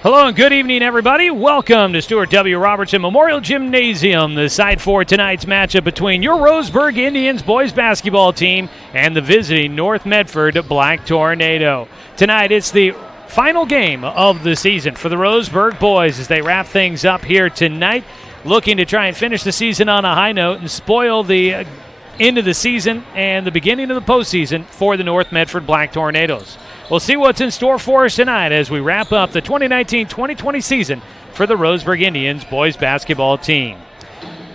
Hello and good evening, everybody. Welcome to Stuart W. Robertson Memorial Gymnasium, the site for tonight's matchup between your Roseburg Indians boys basketball team and the visiting North Medford Black Tornado. Tonight, it's the final game of the season for the Roseburg boys as they wrap things up here tonight, looking to try and finish the season on a high note and spoil the end of the season and the beginning of the postseason for the North Medford Black Tornadoes. We'll see what's in store for us tonight as we wrap up the 2019-2020 season for the Roseburg Indians boys basketball team.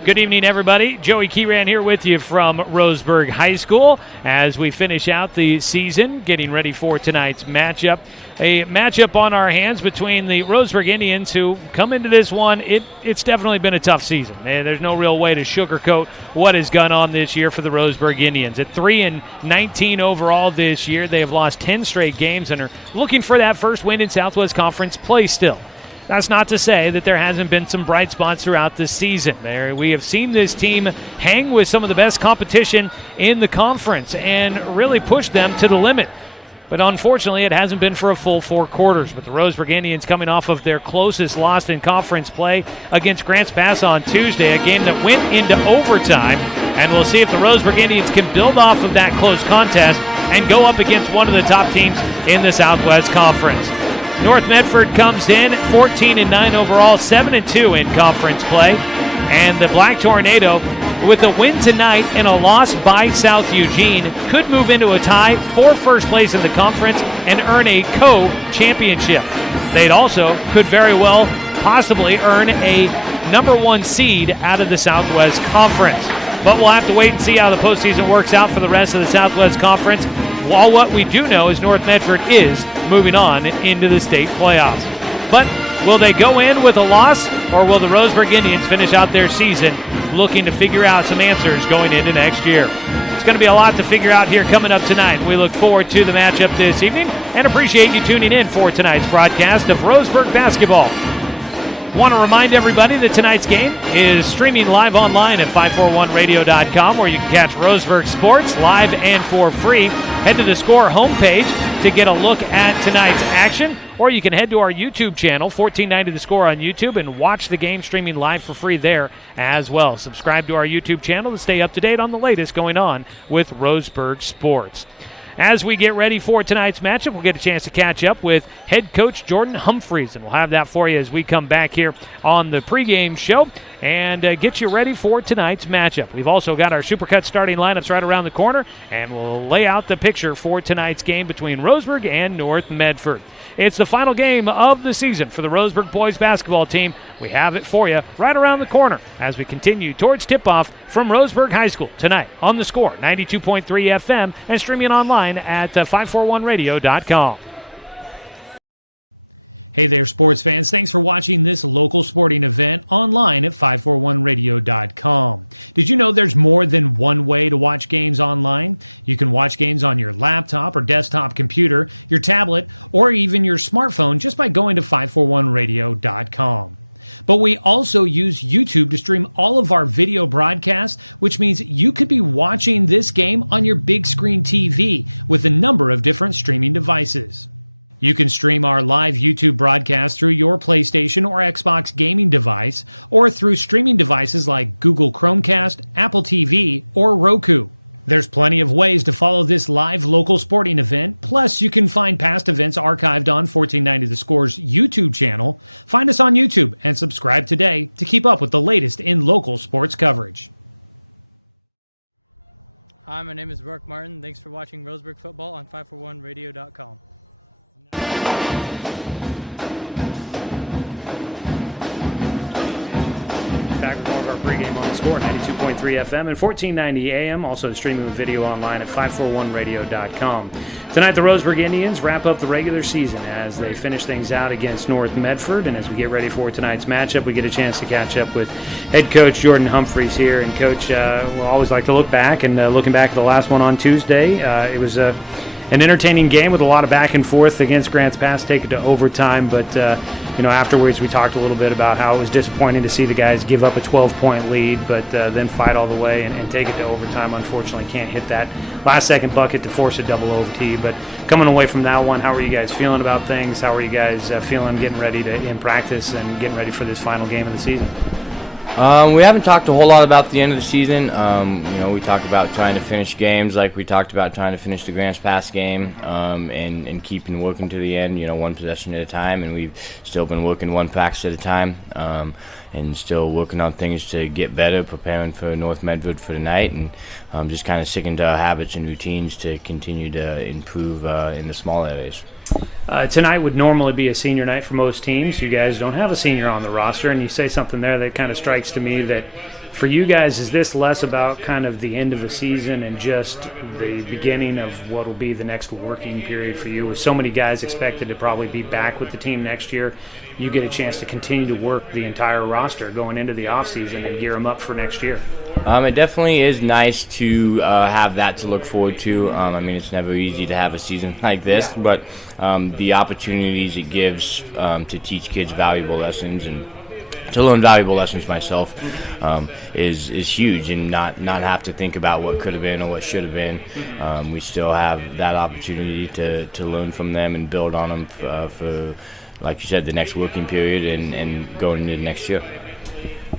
Good evening, everybody. Joey Keyran here with you from Roseburg High School as we finish out the season, getting ready for tonight's matchup. A matchup on our hands between the Roseburg Indians, who come into this one, it's definitely been a tough season. There's no real way to sugarcoat what has gone on this year for the Roseburg Indians. At 3-19 overall this year, they have lost 10 straight games and are looking for that first win in Southwest Conference play still. That's not to say that there hasn't been some bright spots throughout the season. We have seen this team hang with some of the best competition in the conference and really push them to the limit. But unfortunately, it hasn't been for a full 4 quarters. But the Roseburg Indians coming off of their closest loss in conference play against Grants Pass on Tuesday, a game that went into overtime. And we'll see if the Roseburg Indians can build off of that close contest and go up against one of the top teams in the Southwest Conference. North Medford comes in 14-9 overall, 7-2 in conference play. And the Black Tornado, with a win tonight and a loss by South Eugene, could move into a tie for first place in the conference and earn a co-championship. They'd also could very well possibly earn a number 1 seed out of the Southwest Conference. But we'll have to wait and see how the postseason works out for the rest of the Southwest Conference. While what we do know is North Medford is moving on into the state playoffs. But will they go in with a loss, or will the Roseburg Indians finish out their season looking to figure out some answers going into next year? It's going to be a lot to figure out here coming up tonight. We look forward to the matchup this evening and appreciate you tuning in for tonight's broadcast of Roseburg basketball. Want to remind everybody that tonight's game is streaming live online at 541radio.com, where you can catch Roseburg sports live and for free. Head to the Score homepage to get a look at tonight's action, or you can head to our YouTube channel, 1490 The Score on YouTube, and watch the game streaming live for free there as well. Subscribe to our YouTube channel to stay up to date on the latest going on with Roseburg sports. As we get ready for tonight's matchup, we'll get a chance to catch up with head coach Jordan Humphreys, and we'll have that for you as we come back here on the pregame show and get you ready for tonight's matchup. We've also got our Supercut starting lineups right around the corner, and we'll lay out the picture for tonight's game between Roseburg and North Medford. It's the final game of the season for the Roseburg boys basketball team. We have it for you right around the corner as we continue towards tip-off from Roseburg High School tonight on The Score, 92.3 FM, and streaming online at 541radio.com. Hey there, sports fans. Thanks for watching this local sporting event online at 541radio.com. Did you know there's more than one way to watch games online? You can watch games on your laptop or desktop computer, your tablet, or even your smartphone just by going to 541radio.com. But we also use YouTube to stream all of our video broadcasts, which means you could be watching this game on your big screen TV with a number of different streaming devices. You can stream our live YouTube broadcast through your PlayStation or Xbox gaming device, or through streaming devices like Google Chromecast, Apple TV, or Roku. There's plenty of ways to follow this live local sporting event, plus you can find past events archived on 1490 The Score's YouTube channel. Find us on YouTube and subscribe today to keep up with the latest in local sports coverage. Hi, my name is Mark Martin. Thanks for watching Roseburg football on 541radio.com. Back with more of our pregame on The Score, 92.3 FM and 1490 AM, also streaming with video online at 541radio.com. Tonight, the Roseburg Indians wrap up the regular season as they finish things out against North Medford, and as we get ready for tonight's matchup, we get a chance to catch up with head coach Jordan Humphreys here. And Coach, we'll always like to look back, and looking back at the last one on Tuesday, it was an an entertaining game with a lot of back and forth against Grants Pass, take it to overtime. But afterwards we talked a little bit about how it was disappointing to see the guys give up a 12-point lead, but then fight all the way and take it to overtime. Unfortunately, can't hit that last-second bucket to force a double OT. But coming away from that one, how are you guys feeling about things? How are you guys feeling getting ready in practice and getting ready for this final game of the season? We haven't talked a whole lot about the end of the season. We talked about trying to finish games like we talked about trying to finish the Grants Pass game, and keeping working to the end, one possession at a time, and we've still been working one practice at a time, and still working on things to get better, preparing for North Medford for tonight, and just kind of sticking to our habits and routines to continue to improve in the small areas. Tonight would normally be a senior night for most teams. You guys don't have a senior on the roster, and you say something there that kind of strikes to me that for you guys, is this less about kind of the end of the season and just the beginning of what will be the next working period for you? With so many guys expected to probably be back with the team next year, you get a chance to continue to work the entire roster going into the offseason and gear them up for next year. It definitely is nice to have that to look forward to. It's never easy to have a season like this, but the opportunities it gives to teach kids valuable lessons and to learn valuable lessons myself is huge, and not have to think about what could have been or what should have been. We still have that opportunity to learn from them and build on them for, like you said, the next working period and going into next year.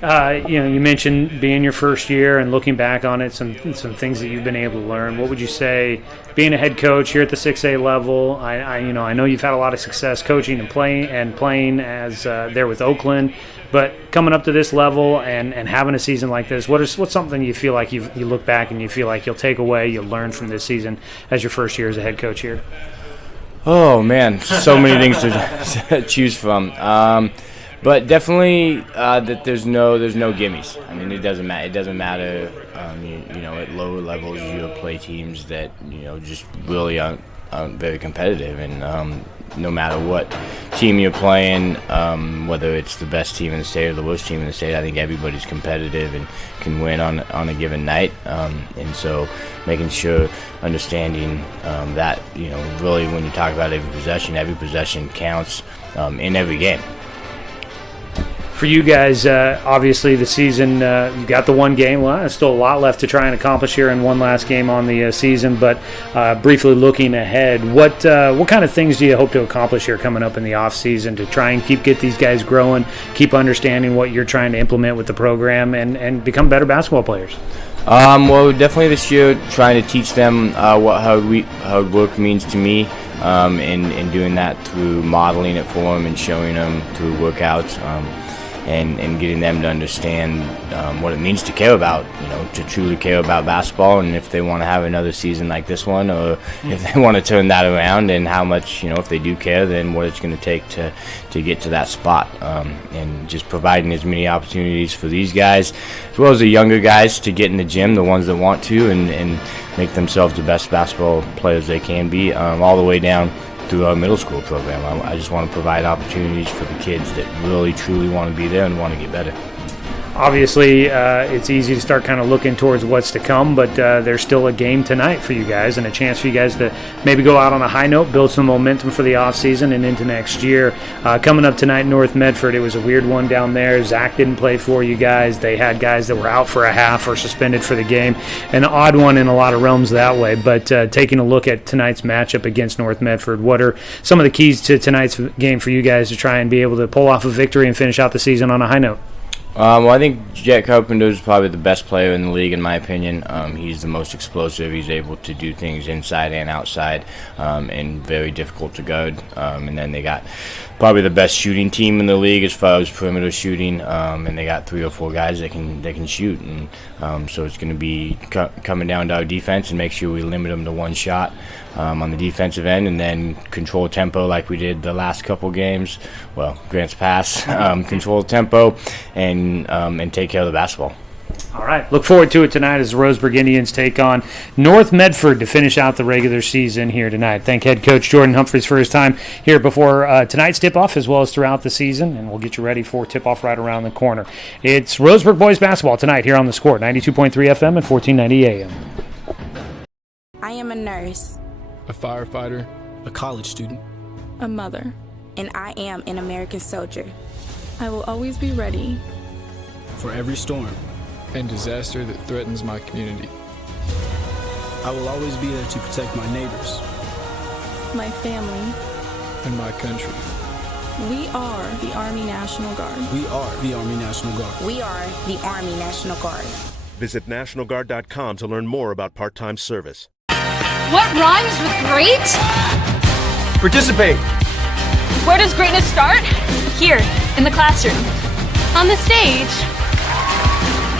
You mentioned being your first year and looking back on it, some things that you've been able to learn. What would you say, being a head coach here at the 6A level? I know you've had a lot of success coaching and playing as there with Oakland, but coming up to this level and having a season like this, what's something you feel like you look back and you feel like you'll take away, you'll learn from this season as your first year as a head coach here? Oh man, so many things to choose from. But definitely that there's no gimmies. It doesn't matter. It doesn't matter. At lower levels you play teams that just really aren't very competitive, and no matter what team you're playing, whether it's the best team in the state or the worst team in the state, I think everybody's competitive and can win on a given night. And so making sure, understanding that really when you talk about every possession counts in every game. For you guys, obviously the season, you got the one game. Well, there's still a lot left to try and accomplish here in one last game on the season, but briefly looking ahead, what kind of things do you hope to accomplish here coming up in the off season to try and get these guys growing, keep understanding what you're trying to implement with the program, and become better basketball players? Well, definitely this year trying to teach them what hard work means to me, and doing that through modeling it for them and showing them through workouts. And getting them to understand what it means to care about, to truly care about basketball, and if they want to have another season like this one, or if they want to turn that around, and how much, if they do care, then what it's going to take to get to that spot, and just providing as many opportunities for these guys, as well as the younger guys, to get in the gym, the ones that want to, and make themselves the best basketball players they can be, all the way down through our middle school program. I just want to provide opportunities for the kids that really, truly want to be there and want to get better. Obviously, it's easy to start kind of looking towards what's to come, but there's still a game tonight for you guys and a chance for you guys to maybe go out on a high note, build some momentum for the offseason and into next year. Coming up tonight, North Medford, it was a weird one down there. Zach didn't play for you guys. They had guys that were out for a half or suspended for the game. An odd one in a lot of realms that way, but taking a look at tonight's matchup against North Medford, what are some of the keys to tonight's game for you guys to try and be able to pull off a victory and finish out the season on a high note? Well, I think Jet Carpenter is probably the best player in the league, in my opinion. He's the most explosive. He's able to do things inside and outside, and very difficult to guard. And then they got probably the best shooting team in the league as far as perimeter shooting, and they got 3 or 4 guys that can shoot. And so it's going to be coming down to our defense and make sure we limit them to one shot on the defensive end, and then control tempo like we did the last couple games. Well, Grants Pass, control tempo, and take care of the basketball. All right. Look forward to it tonight as the Roseburg Indians take on North Medford to finish out the regular season here tonight. Thank head coach Jordan Humphreys for his time here before tonight's tip-off as well as throughout the season, and we'll get you ready for tip-off right around the corner. It's Roseburg boys basketball tonight here on The Score, 92.3 FM and 1490 AM. I am a nurse. a firefighter, a college student, a mother, and I am an American soldier. I will always be ready for every storm and disaster that threatens my community. I will always be there to protect my neighbors, my family, and my country. We are the Army National Guard. We are the Army National Guard. We are the Army National Guard. Visit nationalguard.com to learn more about part-time service. What rhymes with great? Participate. Where does greatness start? Here, in the classroom. On the stage.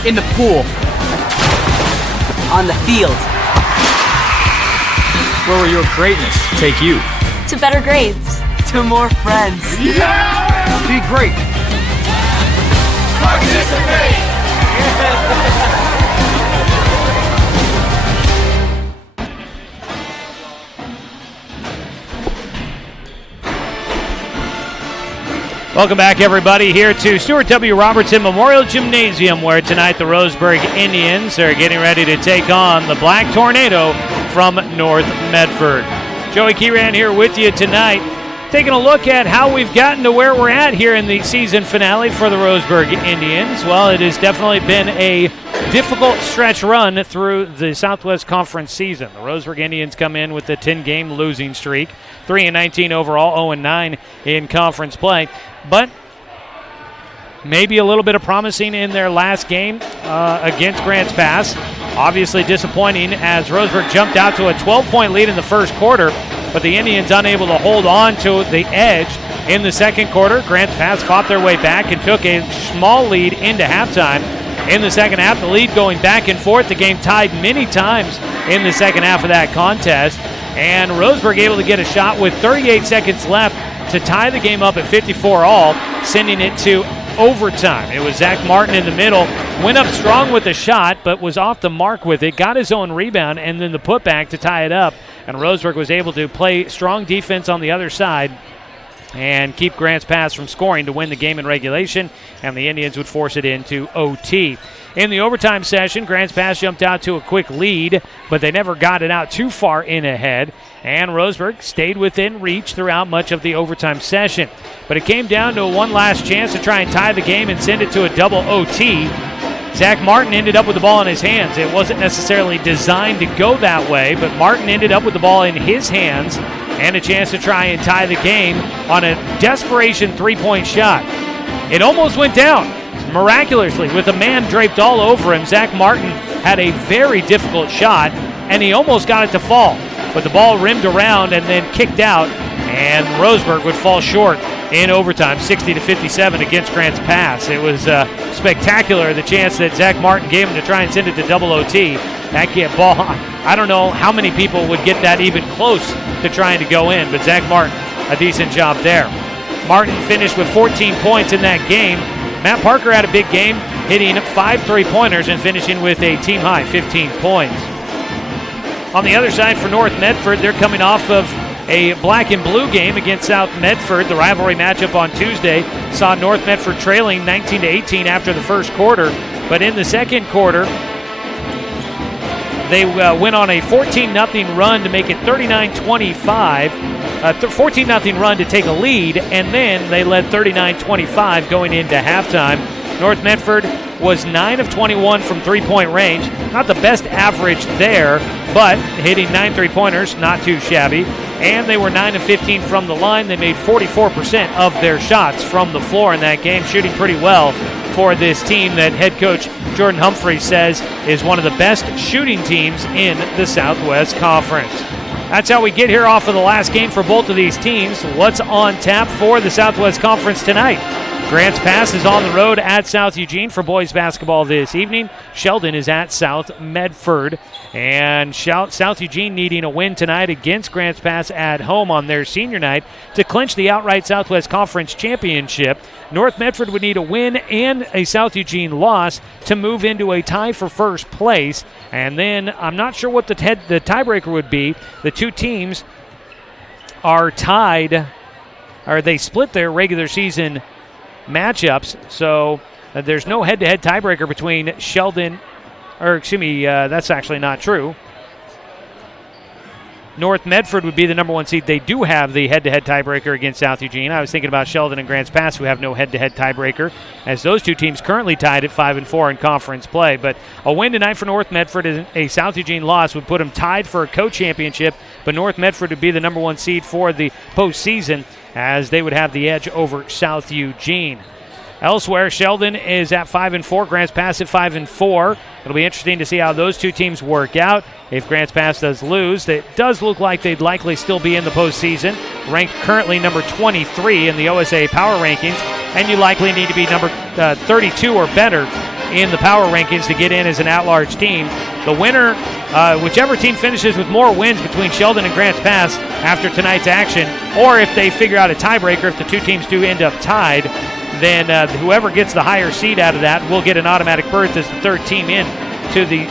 In the pool. On the field. Where will your greatness take you? To better grades. To more friends. Yeah! Be great. Participate! Welcome back, everybody, here to Stuart W. Robertson Memorial Gymnasium, where tonight the Roseburg Indians are getting ready to take on the Black Tornado from North Medford. Joey Keyran here with you tonight, taking a look at how we've gotten to where we're at here in the season finale for the Roseburg Indians. Well, it has definitely been a difficult stretch run through the Southwest Conference season. The Roseburg Indians come in with a 10-game losing streak, 3-19 overall, 0-9 in conference play. But maybe a little bit of promising in their last game against Grants Pass. Obviously disappointing as Roseburg jumped out to a 12-point lead in the first quarter, but the Indians unable to hold on to the edge in the second quarter. Grants Pass fought their way back and took a small lead into halftime. In the second half, the lead going back and forth. The game tied many times in the second half of that contest. And Roseburg able to get a shot with 38 seconds left to tie the game up at 54 all, sending it to overtime. It was Zach Martin in the middle, went up strong with a shot, but was off the mark with it, got his own rebound, and then the putback to tie it up. And Roseburg was able to play strong defense on the other side and keep Grants Pass from scoring to win the game in regulation, and the Indians would force it into OT. In the overtime session, Grants Pass jumped out to a quick lead, but they never got it out too far in ahead, and Roseburg stayed within reach throughout much of the overtime session. But it came down to one last chance to try and tie the game and send it to a double OT. Zach Martin ended up with the ball in his hands. It wasn't necessarily designed to go that way, but Martin ended up with the ball in his hands and a chance to try and tie the game on a desperation three-point shot. It almost went down miraculously with a man draped all over him. Zach Martin had a very difficult shot, and he almost got it to fall. But the ball rimmed around and then kicked out, and Roseburg would fall short in overtime, 60-57 against Grants Pass. It was spectacular, the chance that Zach Martin gave him to try and send it to double OT. That ball, I don't know how many people would get that even close to trying to go in, but Zach Martin, a decent job there. Martin finished with 14 points in that game. Matt Parker had a big game, hitting 5 3-pointers and finishing with a team-high 15 points. On the other side for North Medford, they're coming off of a black and blue game against South Medford. The rivalry matchup on Tuesday saw North Medford trailing 19-18 after the first quarter, but in the second quarter, they went on a 14-0 run to make it 39-25. 14-0 run to take a lead, and then they led 39-25 going into halftime. North Medford was 9 of 21 from three-point range. Not the best average there, but hitting 9 three-pointers, not too shabby. And they were 9 of 15 from the line. They made 44% of their shots from the floor in that game, shooting pretty well for this team that head coach Jordan Humphrey says is one of the best shooting teams in the Southwest Conference. That's how we get here off of the last game for both of these teams. What's on tap for the Southwest Conference tonight? Grants Pass is on the road at South Eugene for boys basketball this evening. Sheldon is at South Medford. And South Eugene needing a win tonight against Grants Pass at home on their senior night to clinch the outright Southwest Conference championship. North Medford would need a win and a South Eugene loss to move into a tie for first place. And then I'm not sure what the tiebreaker would be. The two teams are tied, or they split their regular season matchups, so there's no head-to-head tiebreaker between Sheldon, or excuse me, that's actually not true. North Medford would be the number 1 seed. They do have the head-to-head tiebreaker against South Eugene. I was thinking about Sheldon and Grants Pass, who have no head-to-head tiebreaker, as those two teams currently tied at 5-4 in conference play. But a win tonight for North Medford and a South Eugene loss would put them tied for a co-championship, but North Medford would be the number 1 seed for the postseason, as they would have the edge over South Eugene. Elsewhere, Sheldon is at 5-4, Grants Pass at 5-4. It'll be interesting to see how those two teams work out. If Grants Pass does lose, it does look like they'd likely still be in the postseason, ranked currently number 23 in the OSA power rankings, and you likely need to be number 32 or better in the power rankings to get in as an at-large team. The winner, whichever team finishes with more wins between Sheldon and Grants Pass after tonight's action, or if they figure out a tiebreaker, if the two teams do end up tied, then whoever gets the higher seed out of that will get an automatic berth as the third team in to the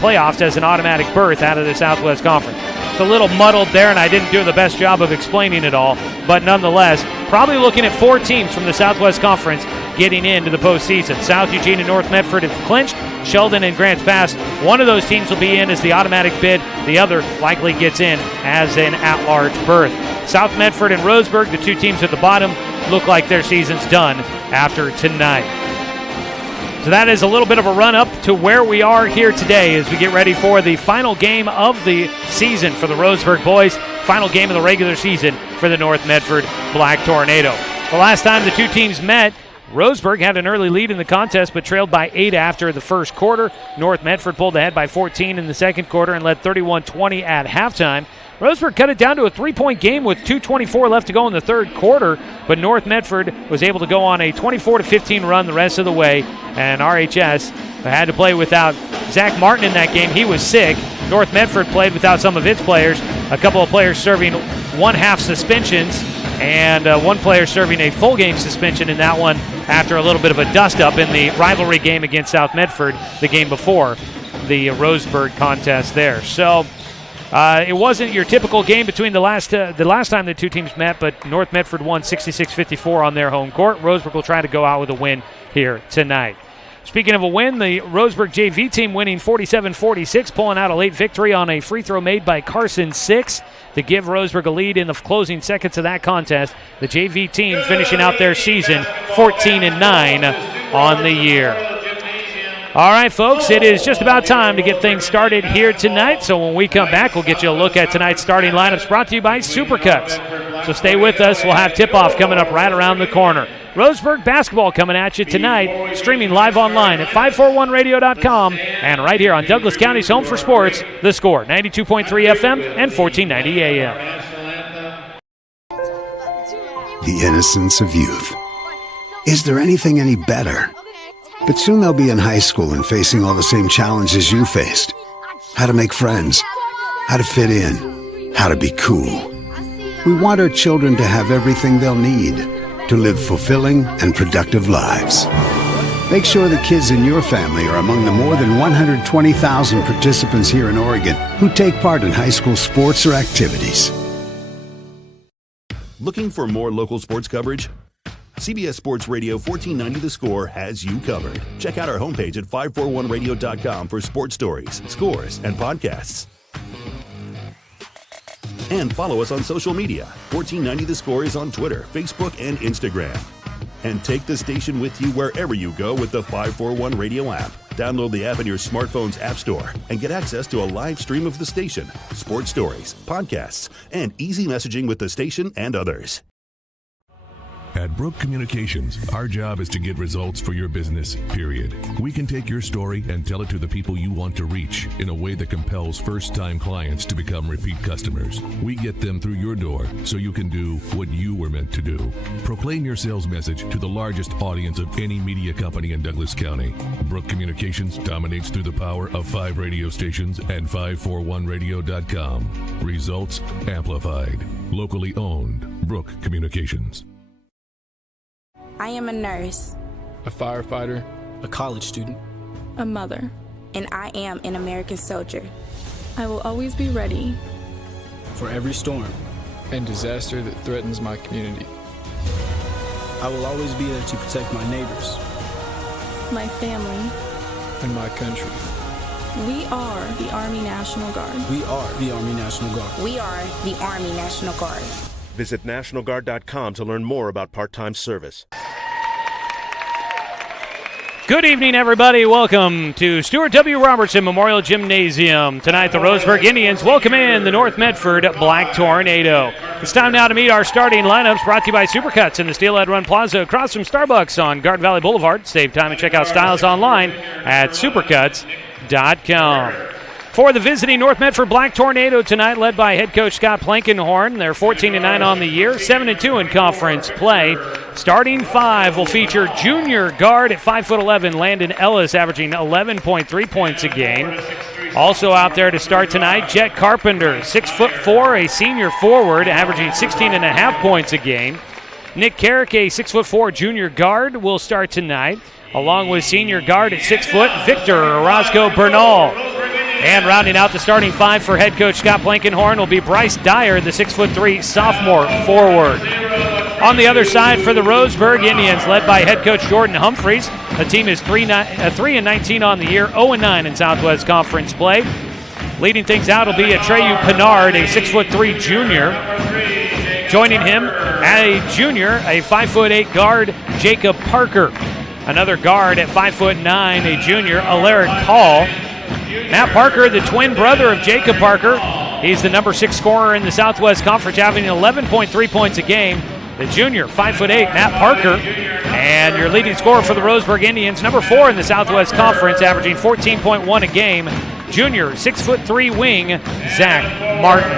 playoffs as an automatic berth out of the Southwest Conference. It's a little muddled there, and I didn't do the best job of explaining it all, but nonetheless, probably looking at 4 teams from the Southwest Conference getting into the postseason. South Eugene and North Medford have clinched. Sheldon and Grants Pass, one of those teams will be in as the automatic bid. The other likely gets in as an at-large berth. South Medford and Roseburg, the two teams at the bottom, look like their season's done after tonight. So that is a little bit of a run-up to where we are here today as we get ready for the final game of the season for the Roseburg boys, final game of the regular season for the North Medford Black Tornado. The last time the two teams met, Roseburg had an early lead in the contest but trailed by 8 after the first quarter. North Medford pulled ahead by 14 in the second quarter and led 31-20 at halftime. Roseburg cut it down to a 3-point game with 2:24 left to go in the third quarter, but North Medford was able to go on a 24-15 run the rest of the way, and RHS had to play without Zach Martin in that game. He was sick. North Medford played without some of its players, a couple of players serving 1/2 suspensions, and one player serving a full game suspension in that one after a little bit of a dust-up in the rivalry game against South Medford the game before the Roseburg contest there. So it wasn't your typical game between the last time the two teams met, but North Medford won 66-54 on their home court. Roseburg will try to go out with a win here tonight. Speaking of a win, the Roseburg JV team winning 47-46, pulling out a late victory on a free throw made by Carson Six to give Roseburg a lead in the closing seconds of that contest. The JV team finishing out their season 14-9 on the year. All right, folks, it is just about time to get things started here tonight. So when we come back, we'll get you a look at tonight's starting lineups brought to you by Supercuts. So stay with us. We'll have tip-off coming up right around the corner. Roseburg basketball coming at you tonight, streaming live online at 541radio.com and right here on Douglas County's home for sports, The Score, 92.3 FM and 1490 AM. The innocence of youth. Is there anything any better? But soon they'll be in high school and facing all the same challenges you faced. How to make friends, how to fit in, how to be cool. We want our children to have everything they'll need to live fulfilling and productive lives. Make sure the kids in your family are among the more than 120,000 participants here in Oregon who take part in high school sports or activities. Looking for more local sports coverage? CBS Sports Radio 1490 The Score has you covered. Check out our homepage at 541radio.com for sports stories, scores, and podcasts. And follow us on social media. 1490 The Score is on Twitter, Facebook, and Instagram. And take the station with you wherever you go with the 541 Radio app. Download the app in your smartphone's app store and get access to a live stream of the station, sports stories, podcasts, and easy messaging with the station and others. At Brooke Communications, our job is to get results for your business, period. We can take your story and tell it to the people you want to reach in a way that compels first-time clients to become repeat customers. We get them through your door so you can do what you were meant to do. Proclaim your sales message to the largest audience of any media company in Douglas County. Brooke Communications dominates through the power of 5 radio stations and 541radio.com. Results amplified. Locally owned. Brooke Communications. I am a nurse, a firefighter, a college student, a mother, and I am an American soldier. I will always be ready for every storm and disaster that threatens my community. I will always be there to protect my neighbors, my family, and my country. We are the Army National Guard. We are the Army National Guard. We are the Army National Guard. Visit NationalGuard.com to learn more about part-time service. Good evening, everybody. Welcome to Stuart W. Robertson Memorial Gymnasium. Tonight, the Roseburg Indians welcome in the North Medford Black Tornado. It's time now to meet our starting lineups, brought to you by Supercuts in the Steelhead Run Plaza across from Starbucks on Garden Valley Boulevard. Save time and check out styles online at supercuts.com. For the visiting North Medford Black Tornado tonight, led by head coach Scott Plankenhorn. They're 14-9 on the year, 7-2 in conference play. Starting five will feature junior guard at 5'11", Landon Ellis, averaging 11.3 points a game. Also out there to start tonight, Jet Carpenter, 6'4", a senior forward, averaging 16.5 points a game. Nick Carrick, a 6'4" junior guard, will start tonight, along with senior guard at 6 foot, Victor Orozco Bernal. And rounding out the starting five for head coach Scott Plankenhorn will be Bryce Dyer, the 6'3" sophomore forward. On the other side for the Roseburg Indians, led by head coach Jordan Humphreys. The team is 3-19 on the year, 0-9 in Southwest Conference play. Leading things out will be Atreyu Pinard, a 6'3" junior. Joining him, a junior, a 5'8" guard, Jacob Parker. Another guard at 5'9", a junior, Alaric Hall. Matt Parker, the twin brother of Jacob Parker. He's the number 6 scorer in the Southwest Conference, having 11.3 points a game. The junior, 5'8", Matt Parker. And your leading scorer for the Roseburg Indians, number 4 in the Southwest Conference, averaging 14.1 a game. Junior, 6'3" wing, Zach Martin.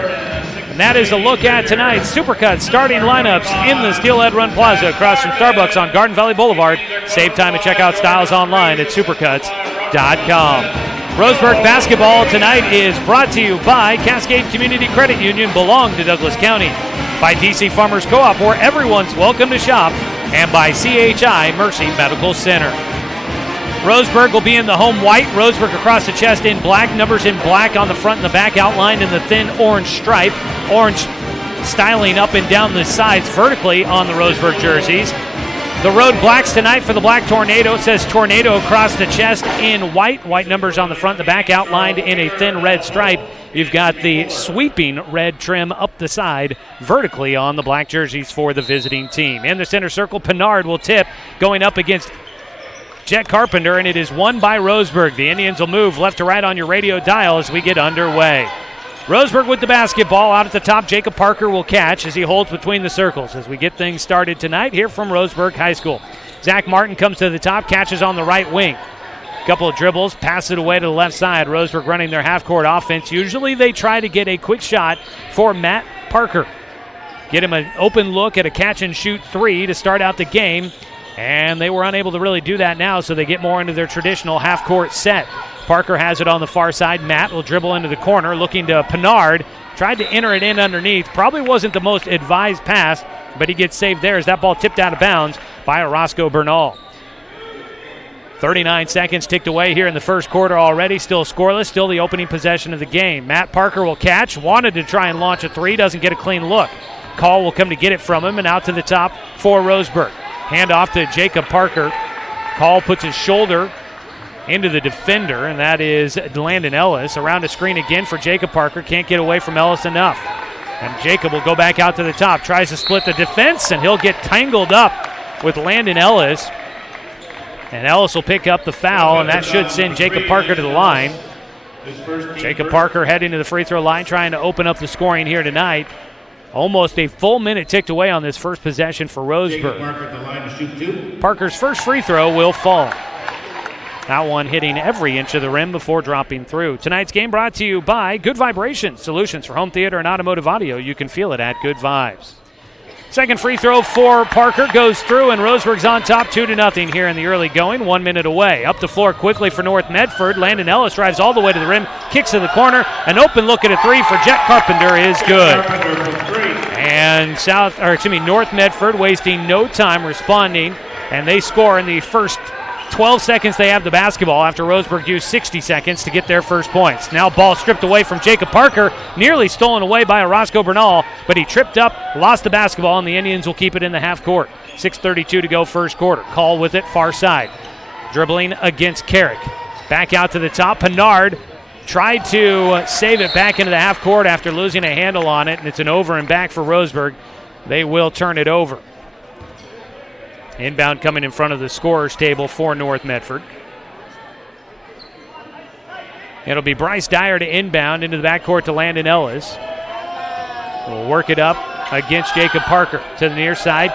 And that is a look at tonight's Supercuts starting lineups in the Steelhead Run Plaza across from Starbucks on Garden Valley Boulevard. Save time and check out styles online at supercuts.com. Roseburg basketball tonight is brought to you by Cascade Community Credit Union, belong to Douglas County, by DC Farmers Co-op, where everyone's welcome to shop, and by CHI Mercy Medical Center. Roseburg will be in the home white, Roseburg across the chest in black, numbers in black on the front and the back, outlined in the thin orange stripe, orange styling up and down the sides vertically on the Roseburg jerseys. The road blacks tonight for the Black Tornado. It says Tornado across the chest in white. White numbers on the front and the back outlined in a thin red stripe. You've got the sweeping red trim up the side vertically on the black jerseys for the visiting team. In the center circle, Pinard will tip going up against Jet Carpenter, and it is won by Roseburg. The Indians will move left to right on your radio dial as we get underway. Roseburg with the basketball. Out at the top, Jacob Parker will catch as he holds between the circles as we get things started tonight here from Roseburg High School. Zach Martin comes to the top, catches on the right wing. Couple of dribbles, pass it away to the left side. Roseburg running their half-court offense. Usually they try to get a quick shot for Matt Parker. Get him an open look at a catch-and-shoot three to start out the game, and they were unable to really do that now, so they get more into their traditional half-court set. Parker has it on the far side. Matt will dribble into the corner, looking to Pinard. Tried to enter it in underneath. Probably wasn't the most advised pass, but he gets saved there as that ball tipped out of bounds by Orozco Bernal. 39 seconds ticked away here in the first quarter already. Still scoreless, still the opening possession of the game. Matt Parker will catch. Wanted to try and launch a three, doesn't get a clean look. Call will come to get it from him, and out to the top for Roseburg. Hand off to Jacob Parker. Call puts his shoulder into the defender, and that is Landon Ellis. Around a screen again for Jacob Parker. Can't get away from Ellis enough. And Jacob will go back out to the top. Tries to split the defense, and he'll get tangled up with Landon Ellis. And Ellis will pick up the foul, and that should send Jacob Parker to the line. Jacob Parker heading to the free throw line, trying to open up the scoring here tonight. Almost a full minute ticked away on this first possession for Roseburg. Parker's first free throw will fall. That one hitting every inch of the rim before dropping through. Tonight's game brought to you by Good Vibrations, solutions for home theater and automotive audio. You can feel it at Good Vibes. Second free throw for Parker goes through, and Roseburg's on top 2-0 here in the early going, 1 minute away. Up the floor quickly for North Medford. Landon Ellis drives all the way to the rim, kicks to the corner. An open look at a three for Jet Carpenter is good. And North Medford wasting no time responding, and they score in the first 12 seconds they have the basketball after Roseburg used 60 seconds to get their first points. Now ball stripped away from Jacob Parker, nearly stolen away by Orozco Bernal, but he tripped up, lost the basketball, and the Indians will keep it in the half court. 6:32 to go first quarter. Call with it, far side. Dribbling against Carrick. Back out to the top. Pinard tried to save it back into the half court after losing a handle on it, and it's an over and back for Roseburg. They will turn it over. Inbound coming in front of the scorer's table for North Medford. It'll be Bryce Dyer to inbound into the backcourt to Landon Ellis. We'll work it up against Jacob Parker to the near side.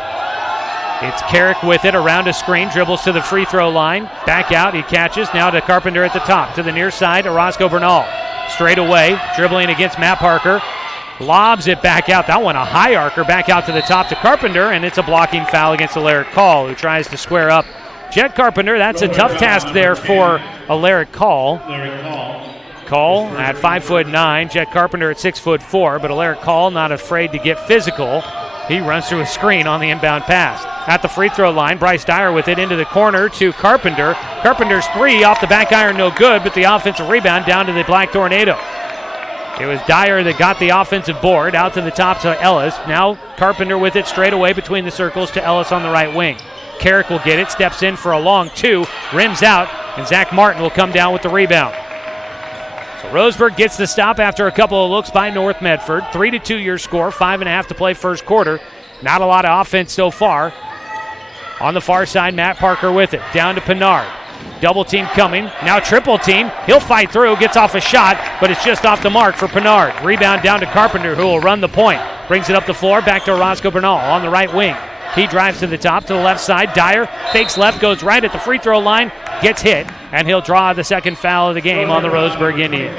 It's Carrick with it around a screen, dribbles to the free throw line. Back out, he catches. Now to Carpenter at the top. To the near side, Orozco Bernal. Straight away, dribbling against Matt Parker. Lobs it back out. That one a high arcer back out to the top to Carpenter, and it's a blocking foul against Alaric Call, who tries to square up Jet Carpenter. That's a tough task there for Alaric Call. Call at 5'9", Jet Carpenter at 6'4", but Alaric Call not afraid to get physical. He runs through a screen on the inbound pass. At the free throw line, Bryce Dyer with it into the corner to Carpenter. Carpenter's three off the back iron, no good, but the offensive rebound down to the Black Tornado. It was Dyer that got the offensive board, out to the top to Ellis. Now Carpenter with it straight away between the circles to Ellis on the right wing. Carrick will get it, steps in for a long two, rims out, and Zach Martin will come down with the rebound. So Roseburg gets the stop after a couple of looks by North Medford. 3-2 your score, 5.5 to play first quarter. Not a lot of offense so far. On the far side, Matt Parker with it. Down to Pinard. Double team coming. Now triple team. He'll fight through, gets off a shot, but it's just off the mark for Pinard. Rebound down to Carpenter, who will run the point. Brings it up the floor, back to Orozco Bernal on the right wing. He drives to the top, to the left side. Dyer fakes left, goes right at the free throw line, gets hit, and he'll draw the second foul of the game on the Roseburg Indians.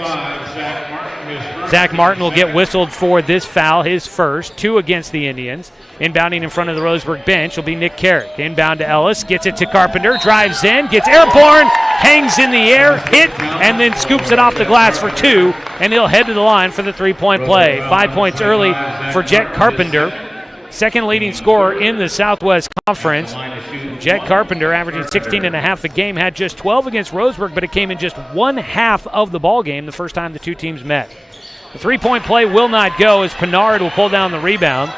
Zach Martin will get whistled for this foul, his first, 2 against the Indians. Inbounding in front of the Roseburg bench will be Nick Carrick. Inbound to Ellis, gets it to Carpenter, drives in, gets airborne, hangs in the air, hit, and then scoops it off the glass for 2, and he'll head to the line for the three-point play. 5 points early for Jet Carpenter. Second leading scorer in the Southwest Conference. Jet Carpenter averaging 16.5 a game, had just 12 against Roseburg, but it came in just one half of the ball game the first time the two teams met. The three-point play will not go as Pinard will pull down the rebound.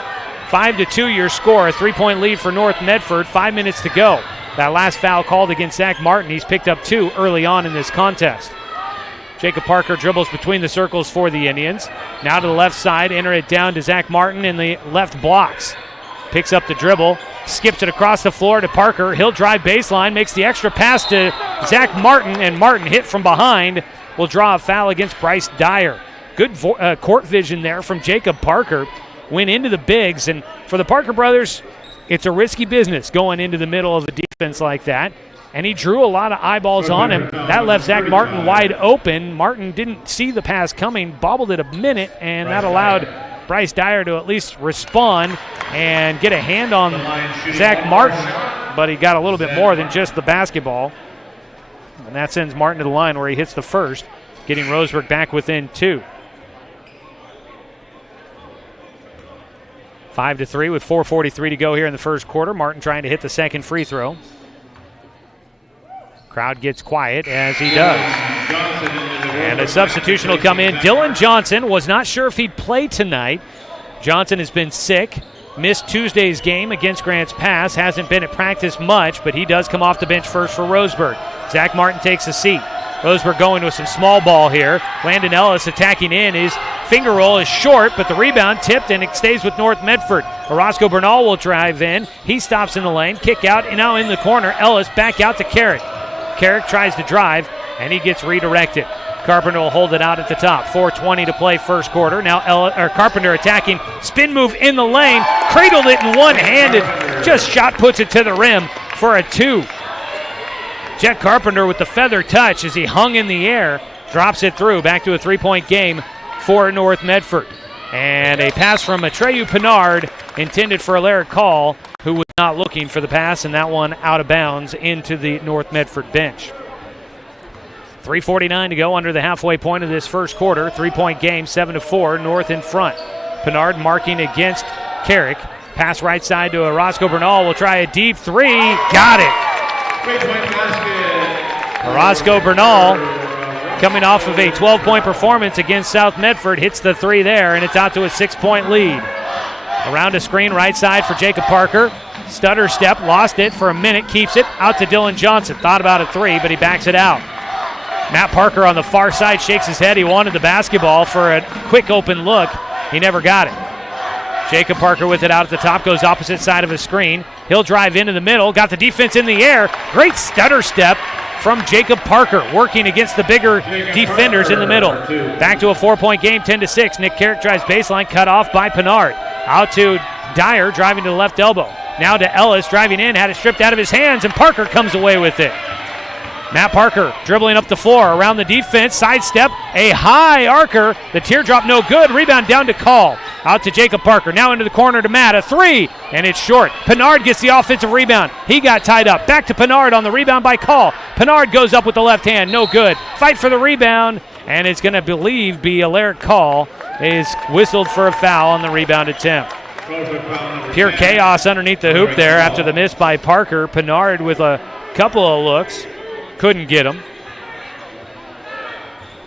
5-2 your score, a three-point lead for North Medford, 5 minutes to go. That last foul called against Zach Martin. He's picked up 2 early on in this contest. Jacob Parker dribbles between the circles for the Indians. Now to the left side, enter it down to Zach Martin in the left blocks. Picks up the dribble, skips it across the floor to Parker. He'll drive baseline, makes the extra pass to Zach Martin, and Martin hit from behind. Will draw a foul against Bryce Dyer. Good court vision there from Jacob Parker. Went into the bigs, and for the Parker brothers, it's a risky business going into the middle of the defense like that. And he drew a lot of eyeballs on him. That left Zach Martin wide open. Martin didn't see the pass coming, bobbled it a minute, and that allowed Bryce Dyer to at least respond and get a hand on Zach Martin. But he got a little bit more than just the basketball. And that sends Martin to the line where he hits the first, getting Roseburg back within 2. 5-3 with 4:43 to go here in the first quarter. Martin trying to hit the second free throw. Crowd gets quiet as he does. And a substitution will come in. Dylan Johnson was not sure if he'd play tonight. Johnson has been sick, missed Tuesday's game against Grants Pass, hasn't been at practice much, but he does come off the bench first for Roseburg. Zach Martin takes a seat. Roseburg going with some small ball here. Landon Ellis attacking in. His finger roll is short, but the rebound tipped, and it stays with North Medford. Orozco Bernal will drive in. He stops in the lane. Kick out, and now in the corner. Ellis back out to Carrick. Carrick tries to drive, and he gets redirected. Carpenter will hold it out at the top. 4:20 to play first quarter. Now Carpenter attacking. Spin move in the lane. Cradled it in one-handed. Just shot puts it to the rim for a 2. Jet Carpenter with the feather touch as he hung in the air. Drops it through. Back to a three-point game for North Medford. And a pass from Atreyu Pinard intended for Alaric Call, who was not looking for the pass, and that one out of bounds into the North Medford bench. 3:49 to go under the halfway point of this first quarter. Three-point game, 7-4, North in front. Pinard marking against Carrick. Pass right side to Orozco Bernal. Will try a deep three. Got it. Orozco Bernal, coming off of a 12-point performance against South Medford, hits the 3 there, and it's out to a 6-point lead. Around a screen, right side for Jacob Parker. Stutter step, lost it for a minute, keeps it out to Dylan Johnson. Thought about a 3, but he backs it out. Matt Parker on the far side shakes his head. He wanted the basketball for a quick open look. He never got it. Jacob Parker with it out at the top, goes opposite side of his screen. He'll drive into the middle, got the defense in the air. Great stutter step from Jacob Parker, working against the bigger defenders in the middle. Back to a 4-point game, 10-6. Nick Carrick drives baseline, cut off by Pinard. Out to Dyer, driving to the left elbow. Now to Ellis, driving in, had it stripped out of his hands, and Parker comes away with it. Matt Parker dribbling up the floor, around the defense, sidestep, a high arcer. The teardrop no good, rebound down to Call. Out to Jacob Parker, now into the corner to Matt, a three, and it's short. Pinard gets the offensive rebound. He got tied up. Back to Pinard on the rebound by Call. Pinard goes up with the left hand, no good. Fight for the rebound, and it's going to be Alaric Call is whistled for a foul on the rebound attempt. Pure chaos underneath the hoop there after the miss by Parker. Pinard with a couple of looks. Couldn't get him.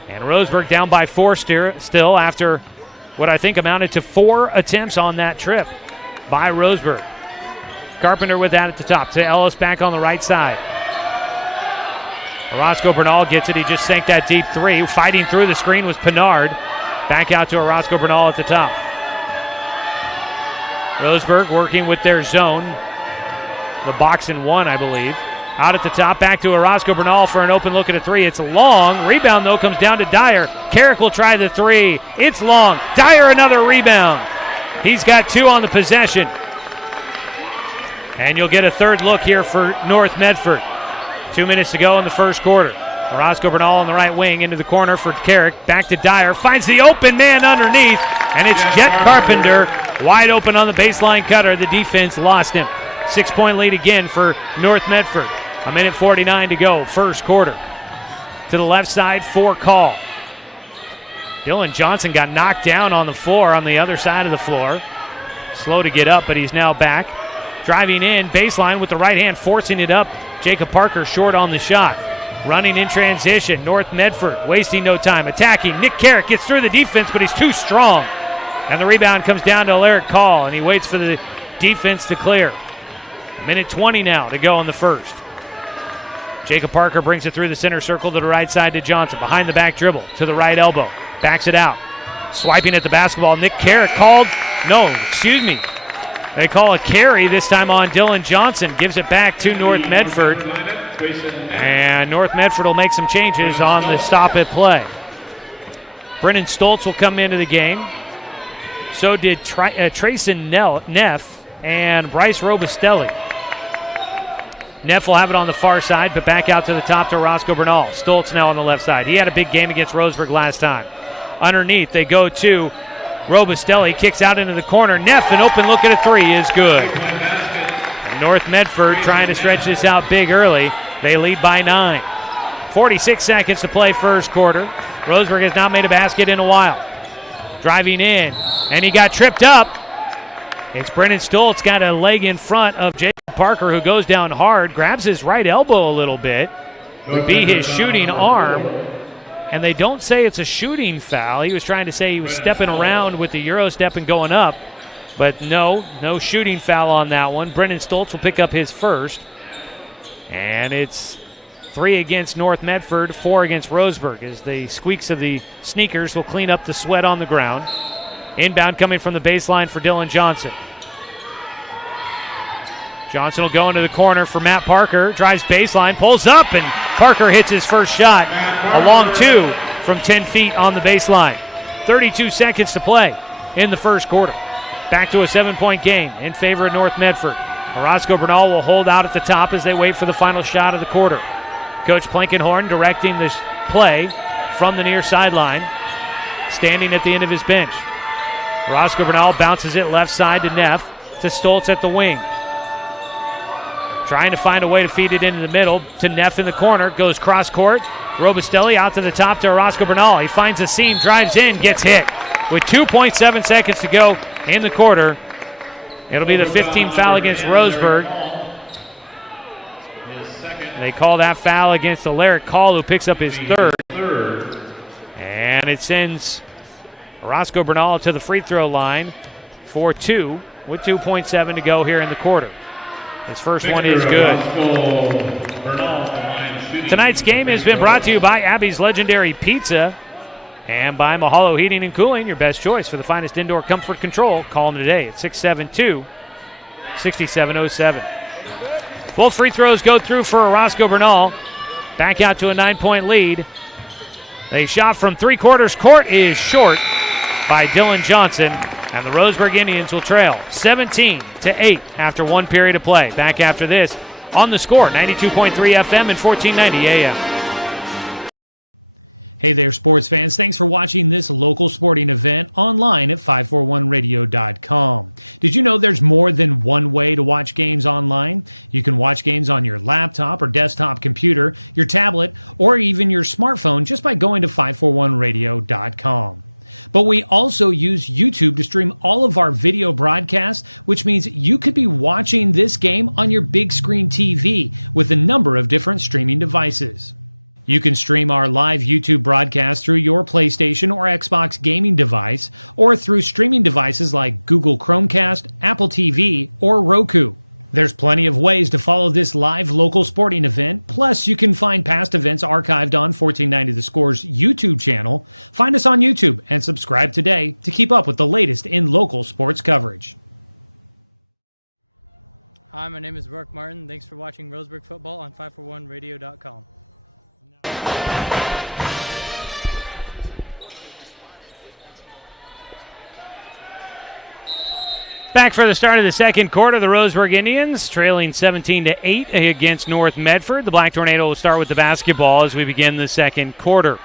And Roseburg down by 4 still after what I think amounted to 4 attempts on that trip by Roseburg. Carpenter with that at the top. To Ellis back on the right side. Orozco Bernal gets it. He just sank that deep three. Fighting through the screen was Pinard. Back out to Orozco Bernal at the top. Roseburg working with their zone. The box in one, I believe. Out at the top, back to Orozco Bernal for an open look at a three. It's long. Rebound, though, comes down to Dyer. Carrick will try the three. It's long. Dyer another rebound. He's got 2 on the possession. And you'll get a third look here for North Medford. 2 minutes to go in the first quarter. Orozco Bernal on the right wing into the corner for Carrick. Back to Dyer. Finds the open man underneath. And it's Jet Carpenter wide open on the baseline cutter. The defense lost him. 6-point lead again for North Medford. 1:49 to go, first quarter. To the left side for Call. Dylan Johnson got knocked down on the floor on the other side of the floor. Slow to get up, but he's now back. Driving in, baseline with the right hand, forcing it up. Jacob Parker short on the shot. Running in transition, North Medford wasting no time. Attacking, Nick Carrick gets through the defense, but he's too strong. And the rebound comes down to Alaric Call, and he waits for the defense to clear. 1:20 now to go in the first. Jacob Parker brings it through the center circle to the right side to Johnson. Behind the back dribble to the right elbow. Backs it out. Swiping at the basketball. Nick Carrick called. They call a carry this time on Dylan Johnson. Gives it back to North Medford. And North Medford will make some changes on the stop at play. Brennan Stoltz will come into the game. So did Trayson Neff and Bryce Robustelli. Neff will have it on the far side, but back out to the top to Orozco Bernal. Stoltz now on the left side. He had a big game against Roseburg last time. Underneath, they go to Robustelli. Kicks out into the corner. Neff, an open look at a three is good. And North Medford trying to stretch this out big early. They lead by 9. 46 seconds to play first quarter. Roseburg has not made a basket in a while. Driving in, and he got tripped up. It's Brennan Stoltz, got a leg in front of Jacob Parker, who goes down hard, grabs his right elbow a little bit. Would be his shooting arm. And they don't say it's a shooting foul. He was trying to say he was stepping around with the Euro step and going up. But no shooting foul on that one. Brennan Stoltz will pick up his first. And it's 3 against North Medford, 4 against Roseburg, as the squeaks of the sneakers will clean up the sweat on the ground. Inbound coming from the baseline for Dylan Johnson. Johnson will go into the corner for Matt Parker. Drives baseline, pulls up, and Parker hits his first shot. A long 2 from 10 feet on the baseline. 32 seconds to play in the first quarter. Back to a 7-point game in favor of North Medford. Orozco Bernal will hold out at the top as they wait for the final shot of the quarter. Coach Plankenhorn directing this play from the near sideline, standing at the end of his bench. Orozco Bernal bounces it left side to Neff, to Stoltz at the wing. Trying to find a way to feed it into the middle to Neff in the corner. Goes cross court. Robustelli out to the top to Orozco Bernal. He finds a seam, drives in, gets hit. With 2.7 seconds to go in the quarter, it'll be the 15th foul against Roseburg. They call that foul against Alaric Call, who picks up his third. And it sends Orozco Bernal to the free throw line for 2 with 2.7 to go here in the quarter. His first one is good. Tonight's game has been brought to you by Abby's Legendary Pizza and by Mahalo Heating and Cooling, your best choice for the finest indoor comfort control. Call them today at 672-6707. Both free throws go through for Roscoe Bernal. Back out to a 9-point lead. They shot from three-quarters court is short by Dylan Johnson, and the Roseburg Indians will trail 17-8 after one period of play. Back after this on The Score, 92.3 FM and 1490 AM. Hey there, sports fans. Thanks for watching this local sporting event online at 541radio.com. Did you know there's more than one way to watch games online? You can watch games on your laptop or desktop computer, your tablet, or even your smartphone just by going to 541radio.com. But we also use YouTube to stream all of our video broadcasts, which means you could be watching this game on your big screen TV with a number of different streaming devices. You can stream our live YouTube broadcast through your PlayStation or Xbox gaming device, or through streaming devices like Google Chromecast, Apple TV, or Roku. There's plenty of ways to follow this live local sporting event, plus you can find past events archived on 1490 The Score's YouTube channel. Find us on YouTube and subscribe today to keep up with the latest in local sports coverage. Hi, my name is Mark Martin. Thanks for watching Roseburg football on 541radio.com. Back for the start of the second quarter, the Roseburg Indians trailing 17-8 against North Medford. The Black Tornado will start with the basketball as we begin the second quarter.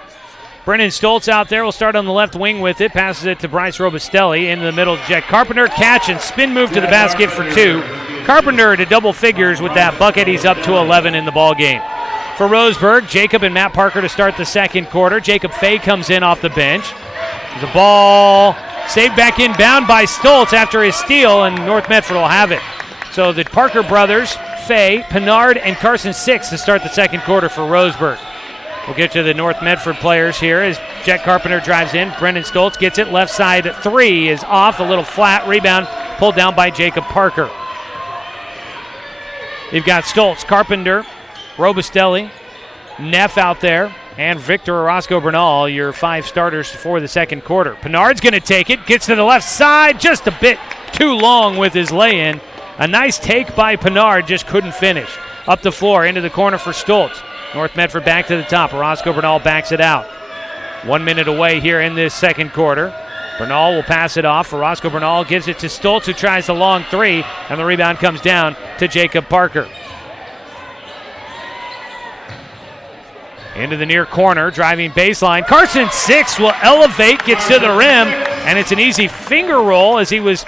Brennan Stoltz out there will start on the left wing with it, passes it to Bryce Robustelli. Into the middle, Jet Carpenter, catch and spin move to the basket for two. Carpenter to double figures with that bucket. He's up to 11 in the ball game. For Roseburg, Jacob and Matt Parker to start the second quarter. Jacob Fay comes in off the bench. There's a ball saved back inbound by Stoltz after his steal, and North Medford will have it. So the Parker brothers, Fay, Pinard, and Carson Six to start the second quarter for Roseburg. We'll get to the North Medford players here as Jet Carpenter drives in. Brendan Stoltz gets it. Left side three is off. A little flat rebound pulled down by Jacob Parker. You've got Stoltz, Carpenter, Robustelli, Neff out there, and Victor Orozco Bernal, your five starters for the second quarter. Pinard's going to take it, gets to the left side, just a bit too long with his lay-in. A nice take by Pinard, just couldn't finish. Up the floor, into the corner for Stoltz. North Medford back to the top. Orozco Bernal backs it out. 1 minute away here in this second quarter. Bernal will pass it off. Orozco Bernal gives it to Stoltz, who tries the long three, and the rebound comes down to Jacob Parker. Into the near corner, driving baseline. Carson Six will elevate, gets to the rim, and it's an easy finger roll as he was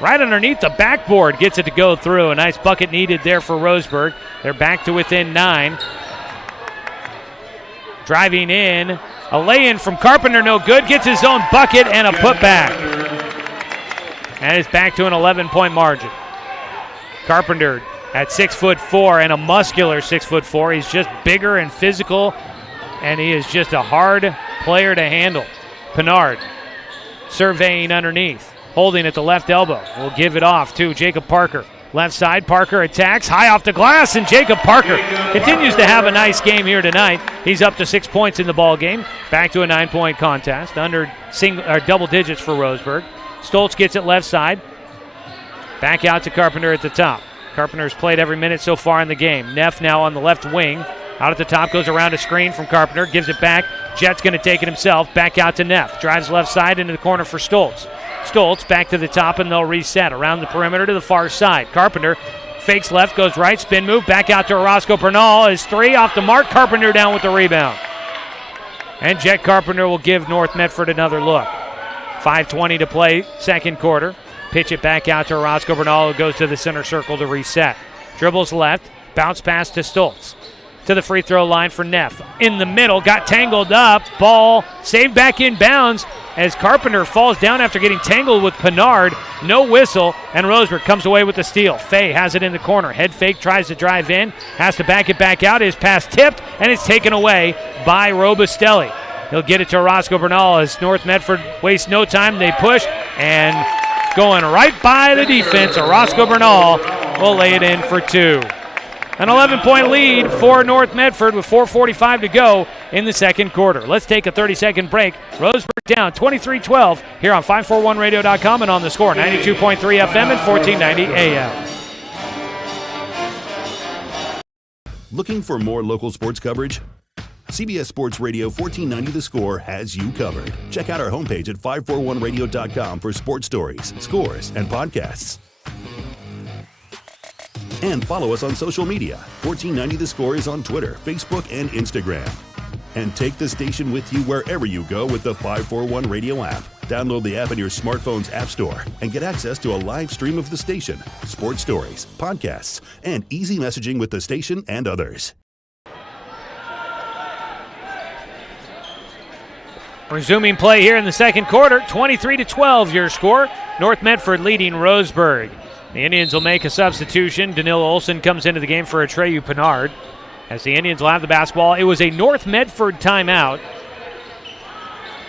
right underneath the backboard. Gets it to go through. A nice bucket needed there for Roseburg. They're back to within 9. Driving in, a lay-in from Carpenter, no good. Gets his own bucket and a putback. And it's back to an 11-point margin. Carpenter at 6'4" and a muscular 6'4". He's just bigger and physical, and he is just a hard player to handle. Pinard surveying underneath, holding at the left elbow. Will give it off to Jacob Parker. Left side, Parker attacks, high off the glass, and Jacob Parker continues to have a nice game here tonight. He's up to 6 points in the ball game. Back to a 9-point contest, under double digits for Roseburg. Stoltz gets it left side. Back out to Carpenter at the top. Carpenter's played every minute so far in the game. Neff now on the left wing. Out at the top, goes around a screen from Carpenter, gives it back. Jet's going to take it himself. Back out to Neff. Drives left side into the corner for Stoltz. Stoltz back to the top, and they'll reset around the perimeter to the far side. Carpenter fakes left, goes right, spin move, back out to Orozco Bernal. His three off the mark. Carpenter down with the rebound. And Jet Carpenter will give North Medford another look. 5:20 to play, second quarter. Pitch it back out to Orozco Bernal, who goes to the center circle to reset. Dribbles left, bounce pass to Stoltz. To the free throw line for Neff. In the middle, got tangled up. Ball saved back in bounds as Carpenter falls down after getting tangled with Pinard. No whistle, and Roseburg comes away with the steal. Fay has it in the corner. Head fake, tries to drive in, has to back it back out. His pass tipped, and it's taken away by Robustelli. He'll get it to Orozco Bernal as North Medford wastes no time. They push, and going right by the defense, Orozco Bernal will lay it in for two. An 11-point lead for North Medford with 4:45 to go in the second quarter. Let's take a 30-second break. Roseburg down 23-12 here on 541radio.com and on the score 92.3 FM and 1490 AM. Looking for more local sports coverage? CBS Sports Radio 1490 The Score has you covered. Check out our homepage at 541radio.com for sports stories, scores, and podcasts. And follow us on social media. 1490 The Score is on Twitter, Facebook, and Instagram. And take the station with you wherever you go with the 541 Radio app. Download the app in your smartphone's app store and get access to a live stream of the station, sports stories, podcasts, and easy messaging with the station and others. Resuming play here in the second quarter, 23-12 your score. North Medford leading Roseburg. The Indians will make a substitution. Danilo Olson comes into the game for Atreyu Pinard. As the Indians will have the basketball, it was a North Medford timeout.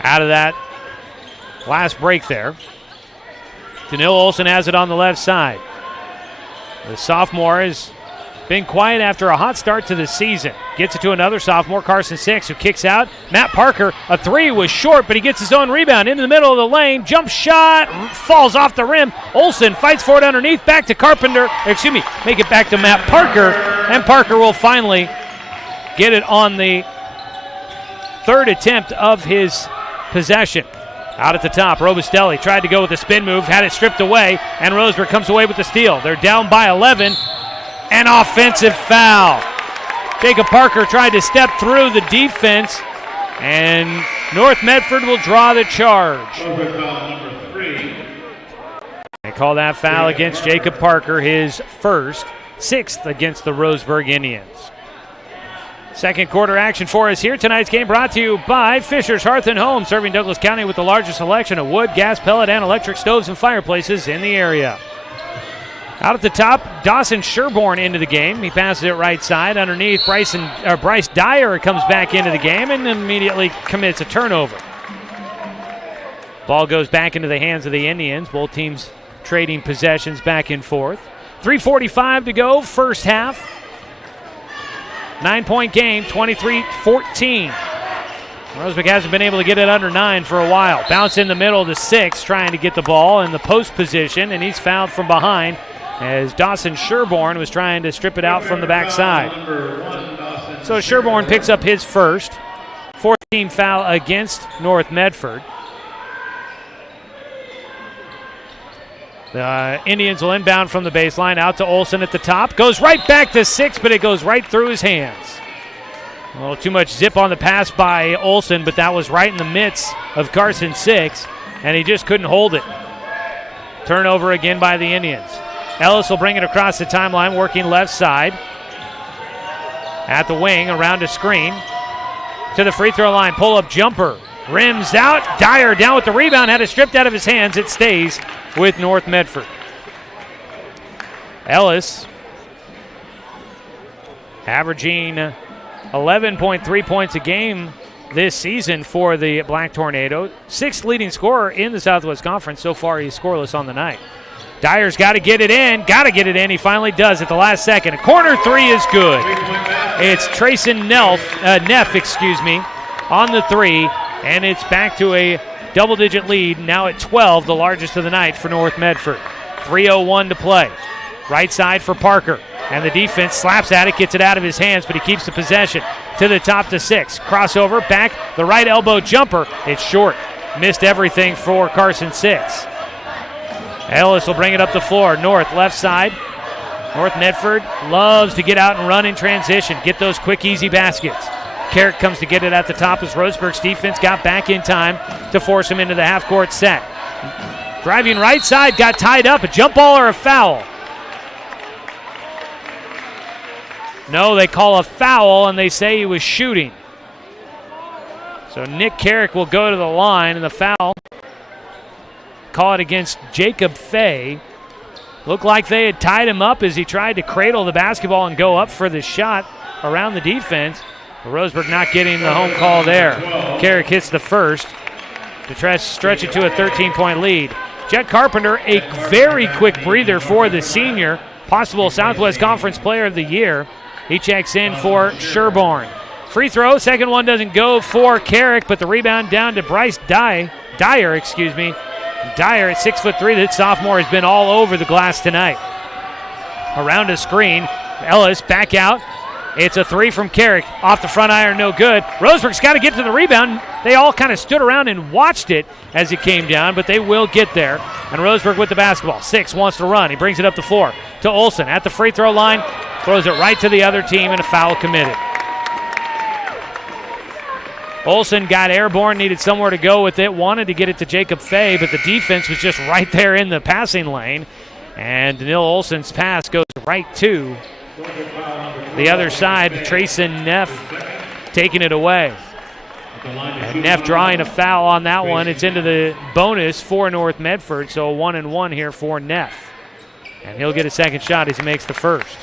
Out of that last break there. Danilo Olson has it on the left side. The sophomore has been quiet after a hot start to the season. Gets it to another sophomore, Carson Six, who kicks out. Matt Parker, a three was short, but he gets his own rebound into the middle of the lane. Jump shot, falls off the rim. Olson fights for it underneath, back to Carpenter. Make it back to Matt Parker, and Parker will finally get it on the third attempt of his possession. Out at the top, Robustelli tried to go with a spin move, had it stripped away, and Roseburg comes away with the steal. They're down by 11. An offensive foul. Jacob Parker tried to step through the defense, and North Medford will draw the charge. They call that foul against Jacob Parker, his first, sixth against the Roseburg Indians. Second quarter action for us here. Tonight's game brought to you by Fisher's Hearth and Home, serving Douglas County with the largest selection of wood, gas, pellet, and electric stoves and fireplaces in the area. Out at the top, Dawson Sherborne into the game. He passes it right side underneath. Bryce Dyer comes back into the game and immediately commits a turnover. Ball goes back into the hands of the Indians. Both teams trading possessions back and forth. 3:45 to go, first half. 9-point game, 23-14. Roseburg hasn't been able to get it under 9 for a while. Bounce in the middle to Six, trying to get the ball in the post position, and he's fouled from behind as Dawson Sherborne was trying to strip it out from the backside. So Sherborne picks up his first. 14 foul against North Medford. The Indians will inbound from the baseline out to Olson at the top. Goes right back to Six, but it goes right through his hands. A little too much zip on the pass by Olson, but that was right in the midst of Carson Six, and he just couldn't hold it. Turnover again by the Indians. Ellis will bring it across the timeline, working left side. At the wing, around a screen. To the free throw line, pull-up jumper. Rims out, Dyer down with the rebound, had it stripped out of his hands. It stays with North Medford. Ellis averaging 11.3 points a game this season for the Black Tornado. Sixth leading scorer in the Southwest Conference. So far, he's scoreless on the night. Dyer's got to get it in. He finally does at the last second. A corner three is good. It's Trayson Neff, on the three, and it's back to a double-digit lead, now at 12, the largest of the night for North Medford. 3:01 to play. Right side for Parker, and the defense slaps at it, gets it out of his hands, but he keeps the possession. To the top to Six. Crossover, back, the right elbow jumper. It's short. Missed everything for Carson Six. Ellis will bring it up the floor. North, left side. North Medford loves to get out and run in transition, get those quick, easy baskets. Carrick comes to get it at the top as Roseburg's defense got back in time to force him into the half-court set. Driving right side, got tied up. A jump ball or a foul? No, they call a foul, and they say he was shooting. So Nick Carrick will go to the line, and the foul, call it against Jacob Fay. Looked like they had tied him up as he tried to cradle the basketball and go up for the shot around the defense. Roseburg not getting the home call there. Carrick hits the first to try to stretch it to a 13-point lead. Jet Carpenter, a very quick breather for the senior, possible Southwest Conference Player of the Year. He checks in for Sherborne. Free throw, second one doesn't go for Carrick, but the rebound down to Bryce Dyer. Dyer at 6'3", that sophomore has been all over the glass tonight. Around a screen, Ellis back out. It's a three from Carrick. Off the front iron, no good. Roseburg's got to get to the rebound. They all kind of stood around and watched it as it came down, but they will get there. And Roseburg with the basketball. 6 wants to run. He brings it up the floor to Olsen at the free throw line. Throws it right to the other team, and a foul committed. Olsen got airborne, needed somewhere to go with it, wanted to get it to Jacob Fay, but the defense was just right there in the passing lane. And Daniil Olsen's pass goes right to the other side. Trayson Neff taking it away. And Neff drawing a foul on that one. It's into the bonus for North Medford, so a 1-and-1 here for Neff. And he'll get a second shot as he makes the first.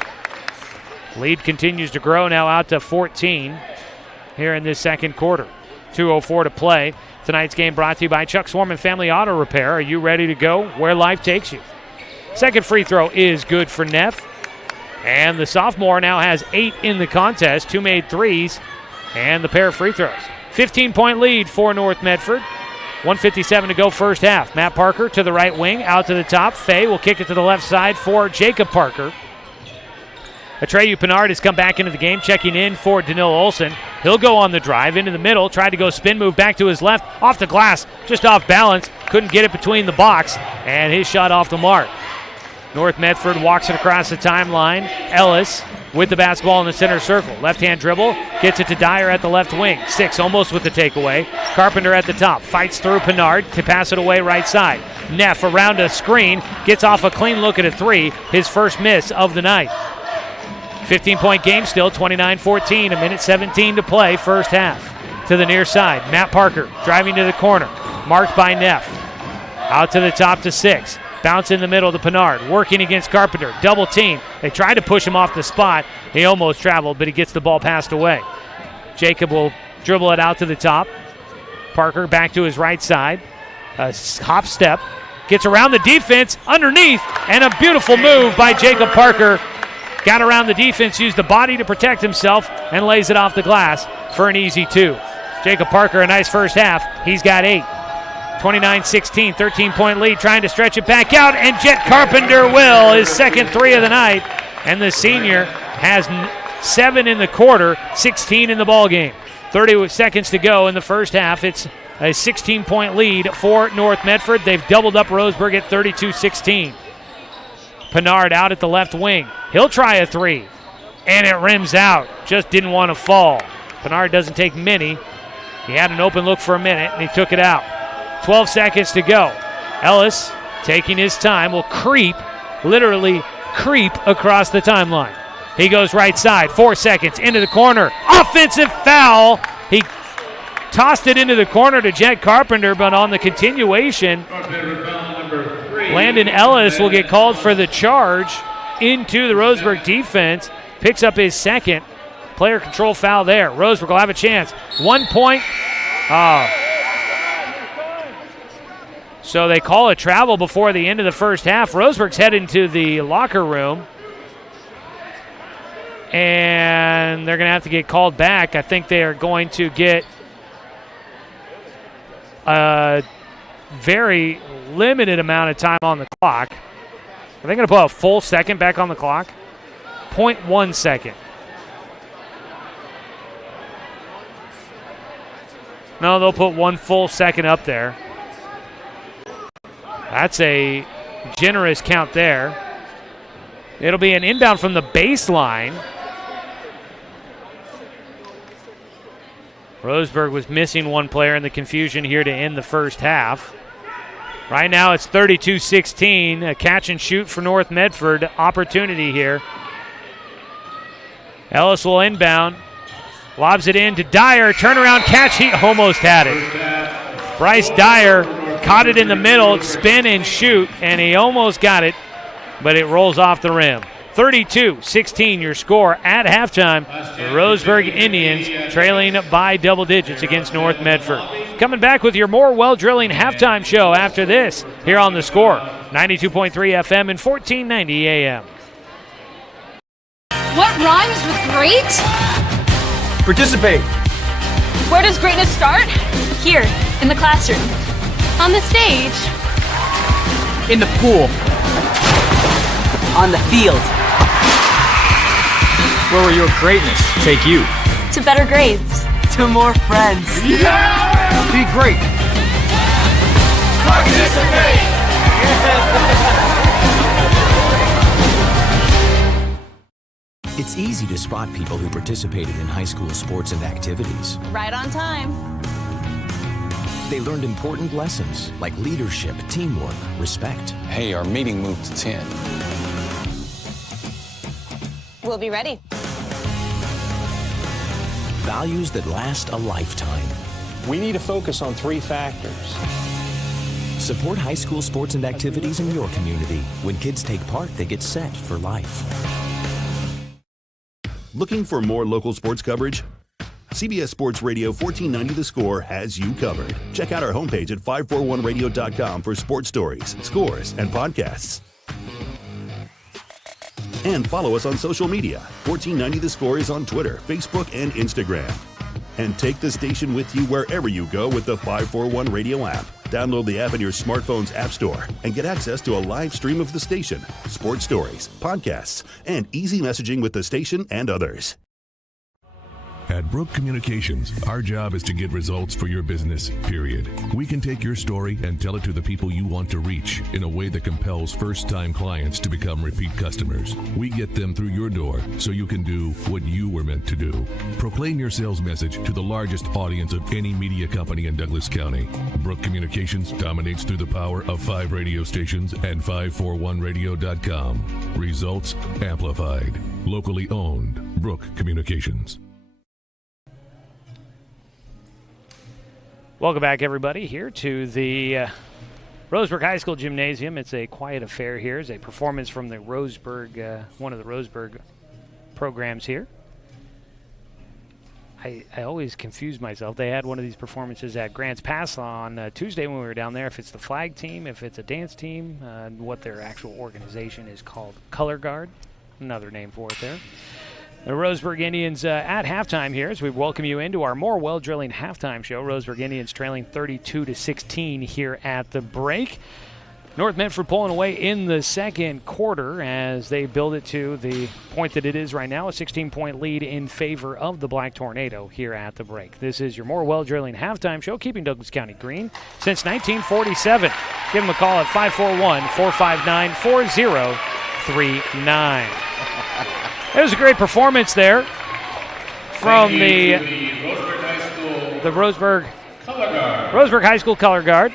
Lead continues to grow, now out to 14 here in this second quarter. 2:04 to play. Tonight's game brought to you by Chuck Swarman Family Auto Repair. Are you ready to go where life takes you? Second free throw is good for Neff. And the sophomore now has 8 in the contest, 2 made threes, and the pair of free throws. 15-point lead for North Medford. 1:57 to go first half. Matt Parker to the right wing, out to the top. Fay will kick it to the left side for Jacob Parker. Atreyu Pinard has come back into the game, checking in for Daniil Olsen. He'll go on the drive into the middle, tried to go spin move back to his left, off the glass, just off balance, couldn't get it between the box, and his shot off the mark. North Medford walks it across the timeline. Ellis with the basketball in the center circle. Left-hand dribble, gets it to Dyer at the left wing. 6 almost with the takeaway. Carpenter at the top, fights through Pinard to pass it away right side. Neff around a screen, gets off a clean look at a 3, his first miss of the night. 15-point game still, 29-14, a minute 17 to play, first half. To the near side, Matt Parker driving to the corner, marked by Neff. Out to the top to 6. Bounce in the middle to Pinard, working against Carpenter, double team. They tried to push him off the spot. He almost traveled, but he gets the ball passed away. Jacob will dribble it out to the top. Parker back to his right side. A hop step, gets around the defense, underneath, and a beautiful move by Jacob Parker. Got around the defense, used the body to protect himself, and lays it off the glass for an easy 2. Jacob Parker, a nice first half. He's got 8. 29-16, 13-point lead, trying to stretch it back out, and Jet Carpenter will, his second 3 of the night. And the senior has 7 in the quarter, 16 in the ball game. 30 seconds to go in the first half. It's a 16-point lead for North Medford. They've doubled up Roseburg at 32-16. Pinard out at the left wing. He'll try a 3, and it rims out. Just didn't want to fall. Pinard doesn't take many. He had an open look for a minute, and he took it out. 12 seconds to go. Ellis, taking his time, will literally creep across the timeline. He goes right side, 4 seconds, into the corner. Offensive foul. He tossed it into the corner to Jet Carpenter, but on the continuation, Landon Ellis will get called for the charge into the Roseburg defense. Picks up his second. Player control foul there. Roseburg will have a chance. 1 point. So they call a travel before the end of the first half. Roseburg's heading to the locker room. And they're going to have to get called back. I think they are going to get a very limited amount of time on the clock. Are they going to put a full second back on the clock? 0.1 second. No, they'll put 1 full second up there. That's a generous count there. It'll be an inbound from the baseline. Roseburg was missing 1 player in the confusion here to end the first half. Right now it's 32-16, a catch and shoot for North Medford opportunity here. Ellis will inbound, lobs it in to Dyer, turnaround catch, he almost had it. Bryce Dyer caught it in the middle, spin and shoot, and he almost got it, but it rolls off the rim. 32-16 your score at halftime. The Roseburg Indians trailing by double digits against North Medford. Coming back with your more well-drilling halftime show after this here on The Score. 92.3 FM and 1490 AM. What rhymes with great? Participate. Where does greatness start? Here, in the classroom. On the stage. In the pool. On the field. Where will your greatness take you? To better grades. To more friends. Yeah! Be great. Participate! It's easy to spot people who participated in high school sports and activities. Right on time. They learned important lessons like leadership, teamwork, respect. Hey, our meeting moved to 10. We'll be ready. Values that last a lifetime. We need to focus on 3 factors. Support high school sports and activities in your community. When kids take part, they get set for life. Looking for more local sports coverage? CBS Sports Radio 1490 The Score has you covered. Check out our homepage at 541radio.com for sports stories, scores, and podcasts. And follow us on social media. 1490 The Score is on Twitter, Facebook, and Instagram. And take the station with you wherever you go with the 541 Radio app. Download the app in your smartphone's app store and get access to a live stream of the station, sports stories, podcasts, and easy messaging with the station and others. At Brook Communications, our job is to get results for your business, period. We can take your story and tell it to the people you want to reach in a way that compels first-time clients to become repeat customers. We get them through your door so you can do what you were meant to do. Proclaim your sales message to the largest audience of any media company in Douglas County. Brook Communications dominates through the power of 5 radio stations and 541radio.com. Results amplified. Locally owned. Brook Communications. Welcome back, everybody, here to the Roseburg High School Gymnasium. It's a quiet affair here. It's a performance from the Roseburg, one of the Roseburg programs here. I always confuse myself. They had one of these performances at Grants Pass on Tuesday when we were down there. If it's the flag team, if it's a dance team, what their actual organization is called. Color Guard, another name for it there. The Roseburg Indians at halftime here as we welcome you into our more well-drilling halftime show. Roseburg Indians trailing 32-16 here at the break. North Medford pulling away in the second quarter as they build it to the point that it is right now, a 16-point lead in favor of the Black Tornado here at the break. This is your more well-drilling halftime show, keeping Douglas County green since 1947. Give them a call at 541-459-4039. It was a great performance there from the Roseburg High School Color Guard.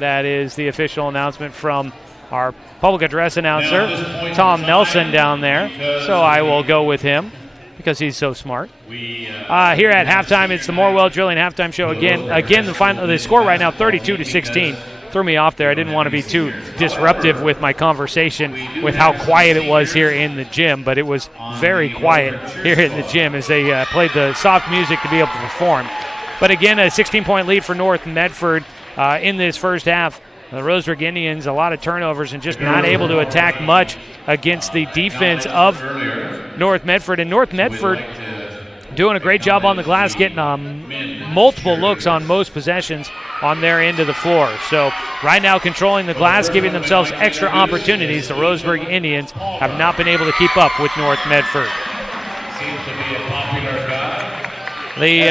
That is the official announcement from our public address announcer, Tom Nelson, down there. So I will go with him because he's so smart. Here at halftime, it's the more well-drilling halftime show again. The score right now, 32-16. Threw me off there. I didn't want to be too disruptive with my conversation with how quiet it was here in the gym, but it was very quiet here in the gym as they played the soft music to be able to perform. But again, a 16-point lead for North Medford in this first half. The Roseburg Indians, a lot of turnovers and just not able to attack much against the defense of North Medford. And North Medford doing a great job on the glass, getting multiple looks on most possessions on their end of the floor. So right now controlling the glass, giving themselves extra opportunities. The Roseburg Indians have not been able to keep up with North Medford. Seems to be a popular guy. The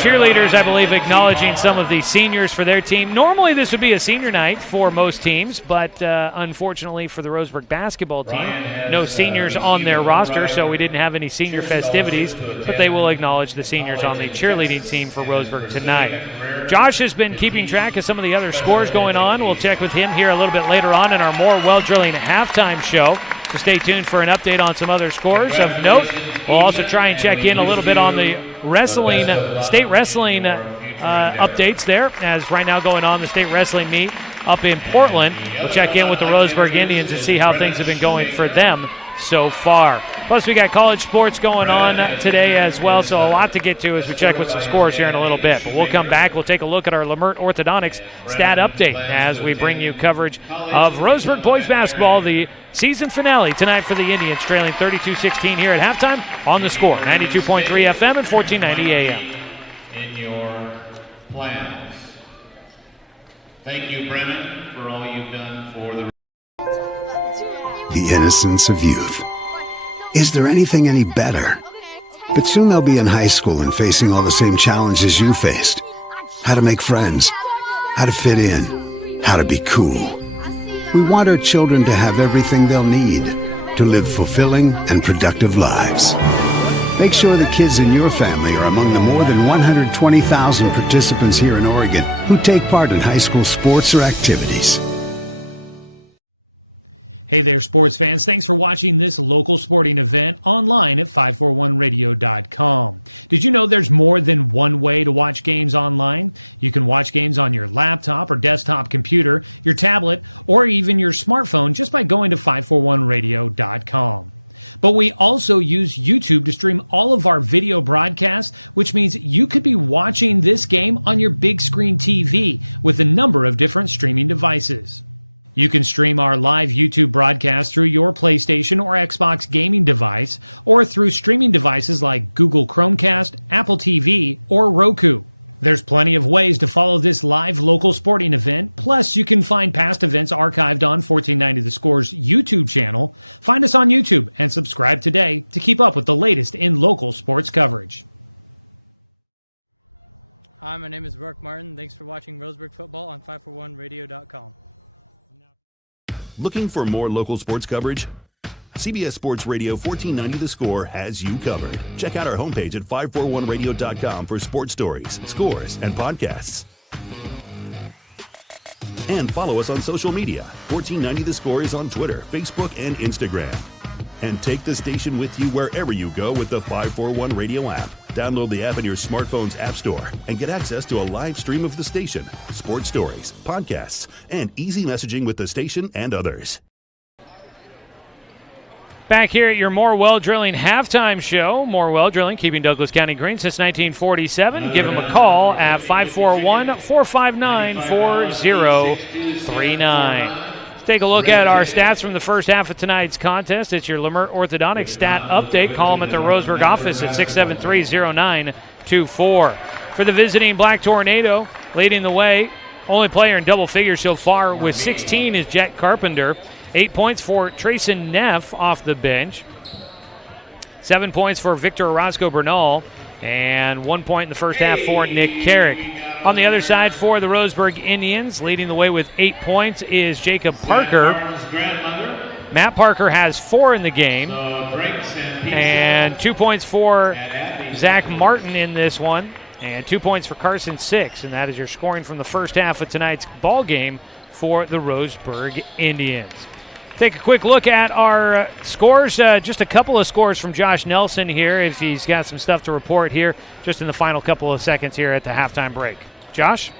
cheerleaders, I believe, acknowledging some of the seniors for their team. Normally this would be a senior night for most teams, but unfortunately for the Roseburg basketball team, no seniors on their roster, so we didn't have any senior festivities, but they will acknowledge the seniors on the cheerleading team for Roseburg tonight. Josh has been keeping track of some of the other scores going on. We'll check with him here a little bit later on in our more well-drilling halftime show. So stay tuned for an update on some other scores of note. We'll also try and check in a little bit on the wrestling, state wrestling updates there, as right now going on the state wrestling meet up in Portland. We'll check in with the Roseburg Indians and see how things have been going for them so far. Plus, we got college sports going on today as well, so a lot to get to as we check with some scores here in a little bit. But we'll come back. We'll take a look at our Lamert Orthodontics stat update as we bring you coverage of Roseburg boys basketball, the season finale tonight for the Indians, trailing 32-16 here at halftime on The Score, 92.3 FM and 1490 AM. In your plans. Thank you, Brennan, for all you've done for the innocence of youth. Is there anything any better? But soon they'll be in high school and facing all the same challenges you faced. How to make friends, how to fit in, how to be cool. We want our children to have everything they'll need to live fulfilling and productive lives. Make sure the kids in your family are among the more than 120,000 participants here in Oregon who take part in high school sports or activities. Hey there, sports fans. Thanks for watching this local sporting event online at 541radio.com. Did you know there's more than one way to watch games online? You can watch games on your laptop or desktop computer, your tablet, or even your smartphone just by going to 541radio.com. But we also use YouTube to stream all of our video broadcasts, which means you could be watching this game on your big screen TV with a number of different streaming devices. You can stream our live YouTube broadcast through your PlayStation or Xbox gaming device, or through streaming devices like Google Chromecast, Apple TV, or Roku. There's plenty of ways to follow this live local sporting event, plus you can find past events archived on 1490 The Score's YouTube channel. Find us on YouTube and subscribe today to keep up with the latest in local sports coverage. Hi, my name is Rourke Martin. Thanks for watching Roseburg football on 541radio.com. Looking for more local sports coverage? CBS Sports Radio 1490 The Score has you covered. Check out our homepage at 541radio.com for sports stories, scores, and podcasts. And follow us on social media. 1490 The Score is on Twitter, Facebook, and Instagram. And take the station with you wherever you go with the 541 Radio app. Download the app in your smartphone's app store and get access to a live stream of the station, sports stories, podcasts, and easy messaging with the station and others. Back here at your More Well Drilling halftime show. More Well Drilling, keeping Douglas County green since 1947. Give them a call at 541-459-4039. Take a look at our stats from the first half of tonight's contest. It's your Lamert Orthodontics stat update. Call them at the Roseburg office at 673-0924. For the visiting Black Tornado, leading the way, only player in double figures so far with 16 is Jet Carpenter. 8 points for Trayson Neff off the bench. 7 points for Victor Orozco Bernal. And 1 point in the first half for Nick Carrick. On the other side for the Roseburg Indians, leading the way with 8 points is Jacob Parker. Matt Parker has 4 in the game. And 2 points for Zach Martin in this one. And 2 points for Carson 6. And that is your scoring from the first half of tonight's ball game for the Roseburg Indians. Take a quick look at our scores. Just a couple of scores from Josh Nelson here, if he's got some stuff to report here, just in the final couple of seconds here at the halftime break. Josh?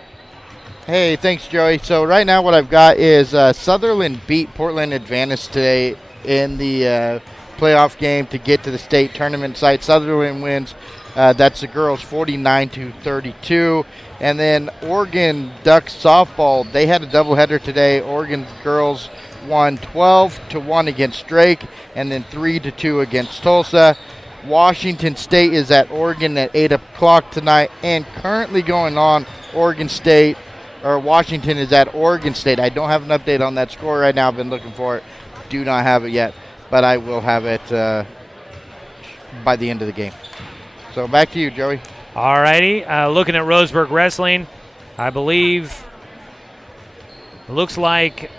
Hey, thanks, Joey. So right now what I've got is Sutherland beat Portland Advantage today in the playoff game to get to the state tournament site. Sutherland wins. That's the girls 49-32. And then Oregon Ducks softball, they had a doubleheader today. Oregon girls won 12-1 against Drake, and then 3-2 against Tulsa. Washington State is at Oregon at 8 o'clock tonight, and currently going on, Washington is at Oregon State. I don't have an update on that score right now. I've been looking for it. Do not have it yet, but I will have it by the end of the game. So back to you, Joey. All righty. Looking at Roseburg Wrestling, I believe it looks like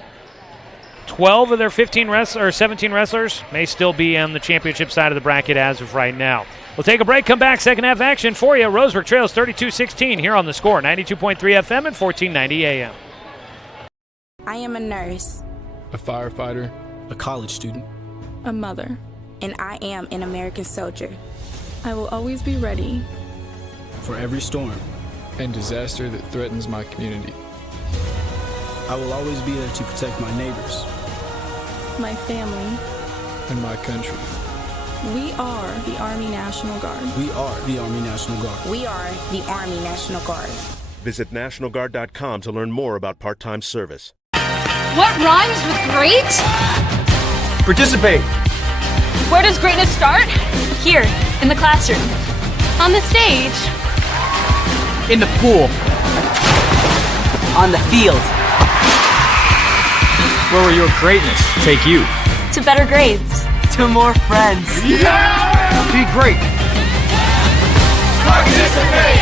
12 of their 15 wrestlers, or 17 wrestlers may still be on the championship side of the bracket as of right now. We'll take a break, come back, second half action for you. Roseburg trails 32-16 here on The Score, 92.3 FM and 1490 AM. I am a nurse, a firefighter, a college student, a mother, and I am an American soldier. I will always be ready for every storm and disaster that threatens my community. I will always be there to protect my neighbors, my family, and my country. We are the Army National Guard. We are the Army National Guard. We are the Army National Guard. Visit nationalguard.com to learn more about part-time service. What rhymes with great? Participate. Where does greatness start? Here, in the classroom. On the stage. In the pool. On the field. Where will your greatness take you? To better grades. To more friends. Yeah! Be great. Participate!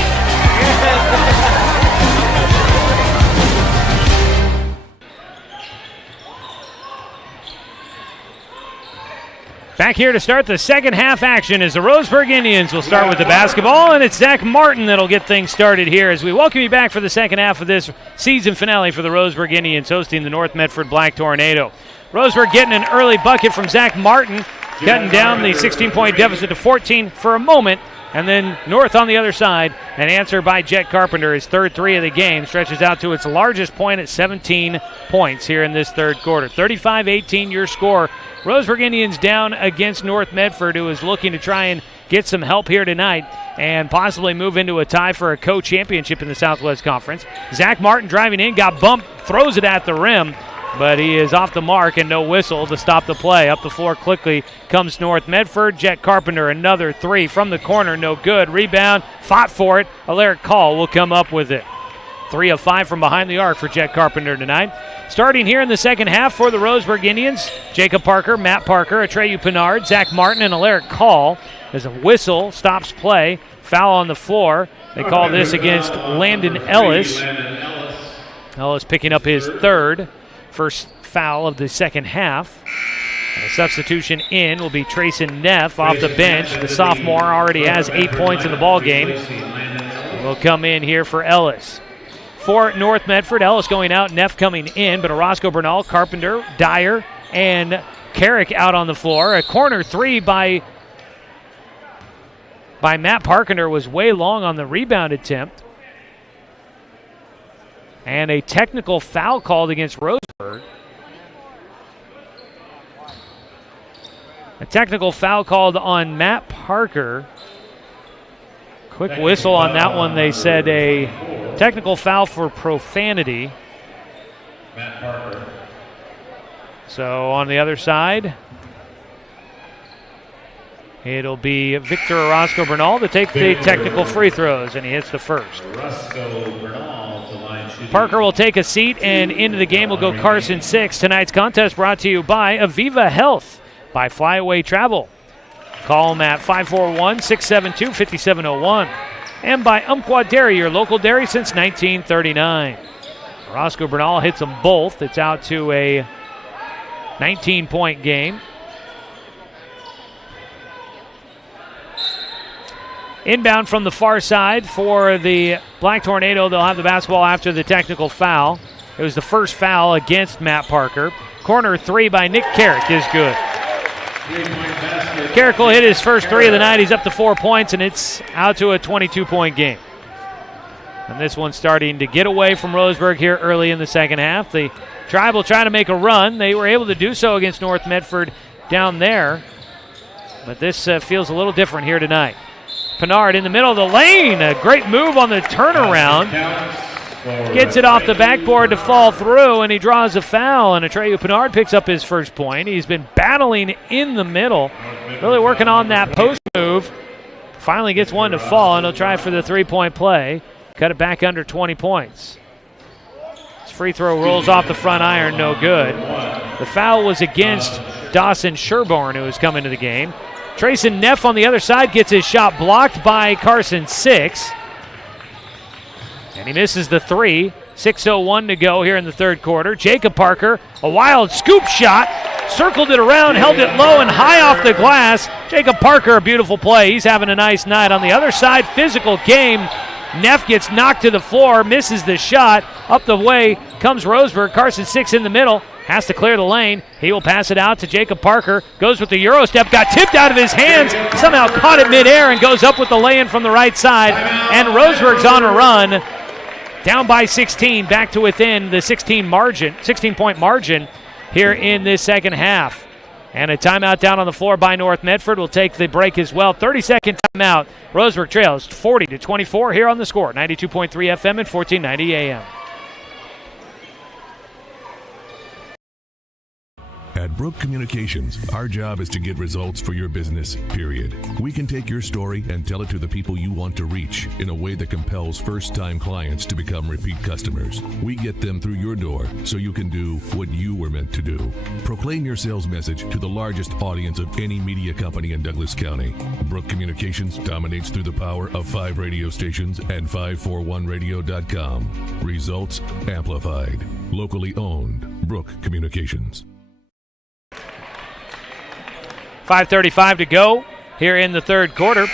Back here to start the second half action as the Roseburg Indians will start with the basketball, and it's Zach Martin that'll get things started here as we welcome you back for the second half of this season finale for the Roseburg Indians hosting the North Medford Black Tornado. Roseburg getting an early bucket from Zach Martin, cutting down the 16-point deficit to 14 for a moment, and then North on the other side, an answer by Jet Carpenter. His third three of the game stretches out to its largest point at 17 points here in this third quarter. 35-18 your score. Roseburg Indians down against North Medford, who is looking to try and get some help here tonight and possibly move into a tie for a co-championship in the Southwest Conference. Zach Martin driving in, got bumped, throws it at the rim, but he is off the mark and no whistle to stop the play. Up the floor quickly comes North Medford. Jet Carpenter, another three from the corner, no good. Rebound, fought for it. Alaric Call will come up with it. 3 of 5 from behind the arc for Jet Carpenter tonight. Starting here in the second half for the Roseburg Indians, Jacob Parker, Matt Parker, Atreyu Pinard, Zach Martin, and Alaric Call. As a whistle stops play. Foul on the floor. They call this against Landon Ellis. Ellis picking up his third. First foul of the second half. And a substitution in will be Trayson Neff off the bench. The sophomore already has 8 points in the ball game. Will come in here for Ellis. For North Medford, Ellis going out, Neff coming in, but Orozco Bernal, Carpenter, Dyer, and Carrick out on the floor. A corner three by Matt Parkiner was way long on the rebound attempt. And a technical foul called against Roseburg. A technical foul called on Matt Parker. Quick whistle on that one. They said a technical foul for profanity. Matt Parker. So on the other side, it'll be Victor Orozco Bernal to take the technical free throws, and he hits the first. Orozco Bernal to line shooting. Parker will take a seat, and into the game will go Carson Six. Tonight's contest brought to you by Aviva Health, by Flyaway Travel. Call them at 541-672-5701. And by Umpqua Dairy, your local dairy since 1939. Orozco Bernal hits them both. It's out to a 19-point game. Inbound from the far side for the Black Tornado. They'll have the basketball after the technical foul. It was the first foul against Matt Parker. Corner three by Nick Carrick is good. Carrick will hit his first three of the night. He's up to 4 points, and it's out to a 22-point game. And this one's starting to get away from Roseburg here early in the second half. The Tribe will try to make a run. They were able to do so against North Medford down there. But this feels a little different here tonight. Pinard in the middle of the lane. A great move on the turnaround. Gets it off the backboard to fall through, and he draws a foul, and Atreyu Pinard picks up his first point. He's been battling in the middle, really working on that post move. Finally gets one to fall, and he'll try for the three-point play. Cut it back under 20 points. His free throw rolls off the front iron, no good. The foul was against Dawson Sherborne, who has come into the game. Trayson Neff on the other side gets his shot blocked by Carson Six. And he misses the three. 6:01 to go here in the third quarter. Jacob Parker, a wild scoop shot. Circled it around, held it low and high off the glass. Jacob Parker, a beautiful play. He's having a nice night. On the other side, physical game. Neff gets knocked to the floor, misses the shot. Up the way comes Roseburg. Carson Six in the middle. Has to clear the lane. He will pass it out to Jacob Parker. Goes with the Euro step. Got tipped out of his hands. Somehow caught it midair and goes up with the lay-in from the right side. And Roseburg's on a run. Down by 16, back to within the 16-point margin here in this second half. And a timeout down on the floor by North Medford will take the break as well. 30-second timeout. Roseburg trails 40-24 here on the score. 92.3 FM and 1490 AM. At Brook Communications, our job is to get results for your business, period. We can take your story and tell it to the people you want to reach in a way that compels first-time clients to become repeat customers. We get them through your door so you can do what you were meant to do. Proclaim your sales message to the largest audience of any media company in Douglas County. Brook Communications dominates through the power of 5 radio stations and 541radio.com. Results amplified. Locally owned. Brook Communications. 5:35 to go here in the third quarter.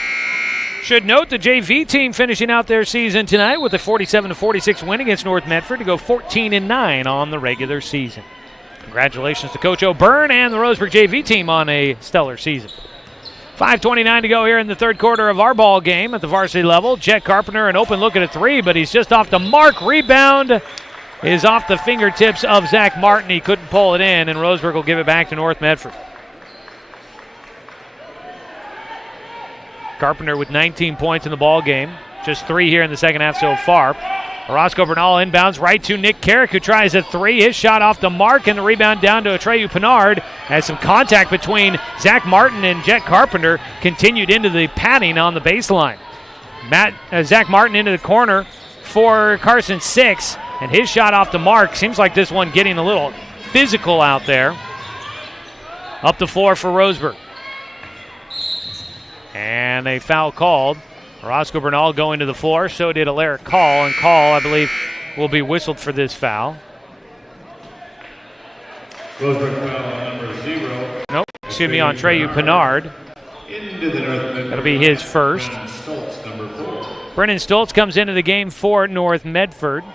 Should note the JV team finishing out their season tonight with a 47-46 win against North Medford to go 14-9 on the regular season. Congratulations to Coach O'Byrne and the Roseburg JV team on a stellar season. 5:29 to go here in the third quarter of our ball game at the varsity level. Jet Carpenter an open look at a three, but he's just off the mark. Rebound is off the fingertips of Zach Martin. He couldn't pull it in, and Roseburg will give it back to North Medford. Carpenter with 19 points in the ball game. Just 3 here in the second half so far. Roscoe Bernal inbounds right to Nick Carrick, who tries a three. His shot off the mark, and the rebound down to Atreyu Pinard. As some contact between Zach Martin and Jet Carpenter continued into the padding on the baseline. Zach Martin into the corner for Carson Six, and his shot off the mark. Seems like this one getting a little physical out there. Up the floor for Roseburg. And a foul called. Roscoe Bernal going to the floor. So did Alaric Call. And Call, I believe, will be whistled for this foul. Roseburg foul number 0. Nope. Excuse me, on Treyu Pinard. That'll be his first. Stoltz, number 4. Brennan Stoltz comes into the game for North Medford.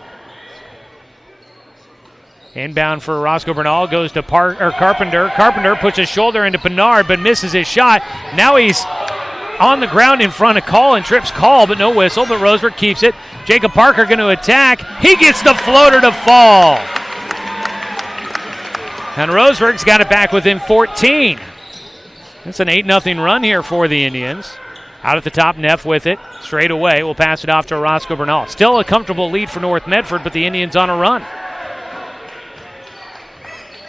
Inbound for Roscoe Bernal goes to Carpenter. Carpenter puts his shoulder into Pinard but misses his shot. Now he's on the ground in front of Call and trips Call, but no whistle, but Roseburg keeps it. Jacob Parker going to attack. He gets the floater to fall. And Roseburg's got it back within 14. It's an 8-0 run here for the Indians. Out at the top, Neff with it. Straight away, we'll pass it off to Roscoe Bernal. Still a comfortable lead for North Medford, but the Indians on a run.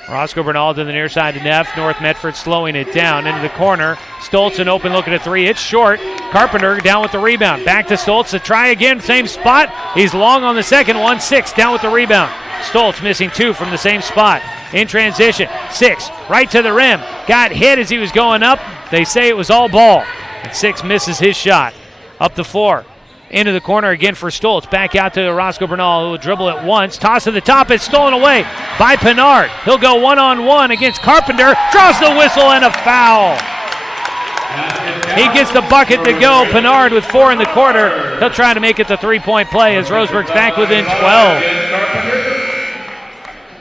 Roscoe Bernal to the near side to Neff. North Medford slowing it down into the corner. Stoltz an open look at a three. It's short. Carpenter down with the rebound. Back to Stoltz to try again. Same spot. He's long on the second one. Six down with the rebound. Stoltz missing 2 from the same spot. In transition. Six right to the rim. Got hit as he was going up. They say it was all ball. And Six misses his shot. Up the floor. Into the corner again for Stoltz. Back out to Roscoe Bernal, who will dribble it once. Toss to the top. It's stolen away by Pinard. He'll go one-on-one against Carpenter. Draws the whistle and a foul. He gets the bucket to go. Pinard with 4 in the quarter. He'll try to make it the 3-point play as Roseburg's back within 12.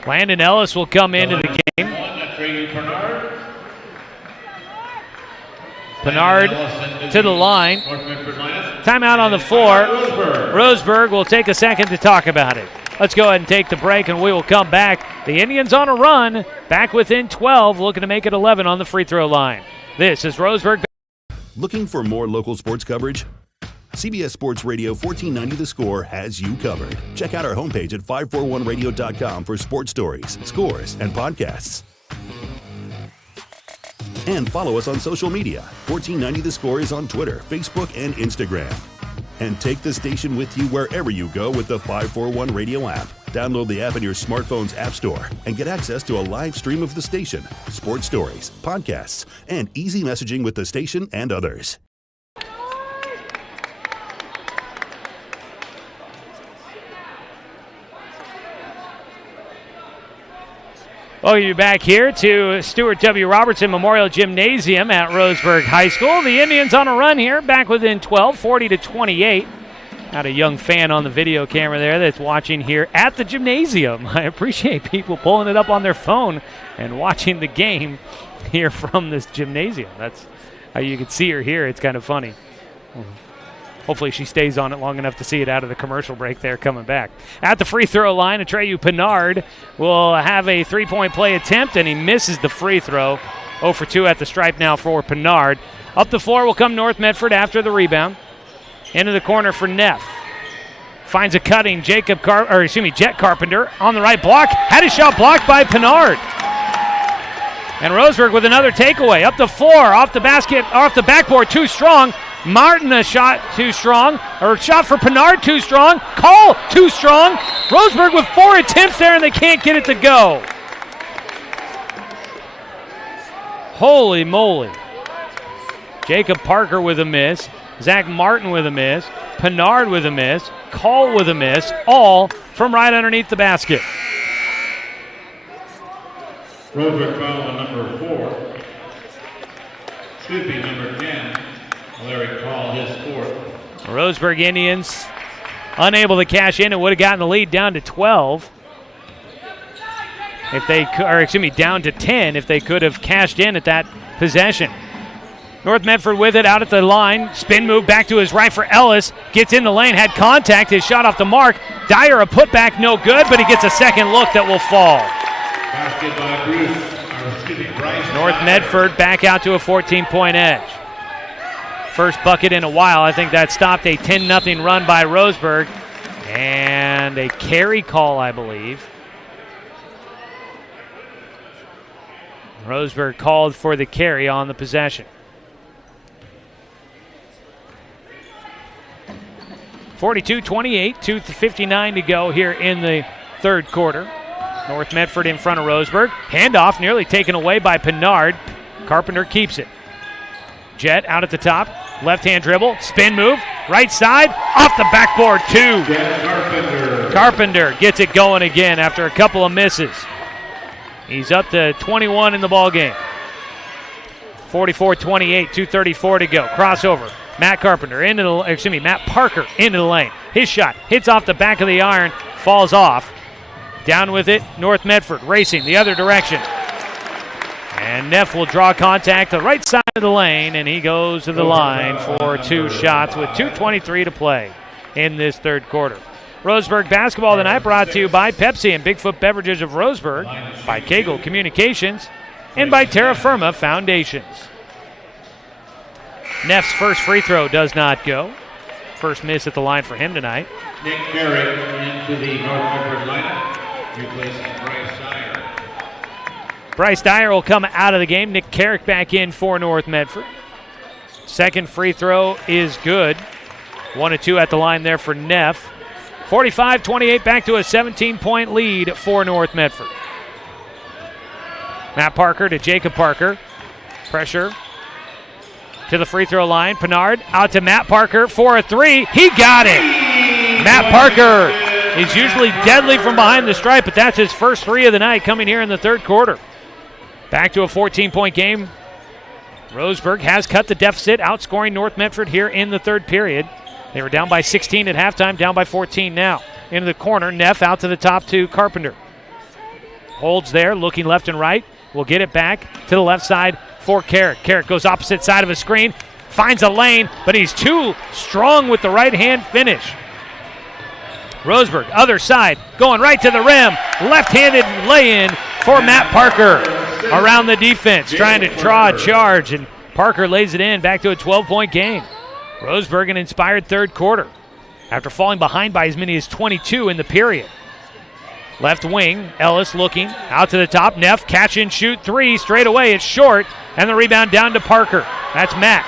Landon Ellis will come into the game. Pinard to the line. Timeout on the floor. Roseburg will take a second to talk about it. Let's go ahead and take the break, and we will come back. The Indians on a run, back within 12, looking to make it 11 on the free throw line. This is Roseburg. Looking for more local sports coverage? CBS Sports Radio 1490 The Score has you covered. Check out our homepage at 541radio.com for sports stories, scores, and podcasts. And follow us on social media. 1490 The Score is on Twitter, Facebook, and Instagram. And take the station with you wherever you go with the 541 Radio app. Download the app in your smartphone's app store and get access to a live stream of the station, sports stories, podcasts, and easy messaging with the station and others. Welcome you back here to Stuart W. Robertson Memorial Gymnasium at Roseburg High School. The Indians on a run here, back within 12, 40-28. Got a young fan on the video camera there that's watching here at the gymnasium. I appreciate people pulling it up on their phone and watching the game here from this gymnasium. That's how you can see her here. It's kind of funny. Hopefully she stays on it long enough to see it out of the commercial break there coming back. At the free throw line, Atreyu Pinard will have a 3-point play attempt, and he misses the free throw. 0 for 2 at the stripe now for Pinard. Up the floor will come North Medford after the rebound. Into the corner for Neff. Finds a cutting Jet Carpenter on the right block. Had his shot blocked by Pinard. And Roseburg with another takeaway. Up the floor, off the backboard, too strong. Martin a shot too strong. Or shot for Pinard too strong. Call too strong. Roseburg with 4 attempts there and they can't get it to go. Holy moly. Jacob Parker with a miss. Zach Martin with a miss. Pinard with a miss. Call with a miss. All from right underneath the basket. Roseburg foul on number 4. Should be number 10. Larry Call, his 4th. Roseburg Indians unable to cash in and would have gotten the lead down to 12. Down to 10 if they could have cashed in at that possession. North Medford with it out at the line. Spin move back to his right for Ellis. Gets in the lane, had contact. His shot off the mark. Dyer a putback, no good, but he gets a second look that will fall. North Medford back out to a 14-point edge. First bucket in a while. I think that stopped a 10-0 run by Roseburg. And a carry call, I believe. Roseburg called for the carry on the possession. 42-28, 2:59 to go here in the third quarter. North Medford in front of Roseburg. Handoff nearly taken away by Pinard. Carpenter keeps it. Jet out at the top. Left-hand dribble. Spin move. Right side. Off the backboard, 2. Carpenter gets it going again after a couple of misses. He's up to 21 in the ballgame. 44-28, 2:34 to go. Crossover. Matt Parker into the lane. His shot hits off the back of the iron, falls off. Down with it, North Medford racing the other direction. And Neff will draw contact the right side of the lane, and he goes to the line for 2 shots with 2:23 to play in this third quarter. Roseburg basketball tonight brought to you by Pepsi and Bigfoot Beverages of Roseburg, by Kegel Communications, and by Terra Firma Foundations. Neff's first free throw does not go. First miss at the line for him tonight. Nick Carrick into the North Medford lineup, replacing Bryce Dyer. Bryce Dyer will come out of the game. Nick Carrick back in for North Medford. Second free throw is good. 1 of 2 at the line there for Neff. 45-28, back to a 17-point lead for North Medford. Matt Parker to Jacob Parker. Pressure to the free throw line. Pinard out to Matt Parker for a 3. He got it. Matt Parker is usually deadly from behind the stripe, but that's his first 3 of the night coming here in the third quarter. Back to a 14-point game. Roseburg has cut the deficit, outscoring North Medford here in the third period. They were down by 16 at halftime, down by 14 now. Into the corner, Neff out to the top to Carpenter. Holds there, looking left and right. Will get it back to the left side for Carrick. Carrick goes opposite side of a screen, finds a lane, but he's too strong with the right-hand finish. Roseburg, other side, going right to the rim. Left-handed lay-in for Matt Parker around the defense, trying to draw a charge, and Parker lays it in. Back to a 12-point game. Roseburg an inspired third quarter after falling behind by as many as 22 in the period. Left wing, Ellis looking out to the top. Neff catch and shoot 3 straight away. It's short, and the rebound down to Parker. That's Matt.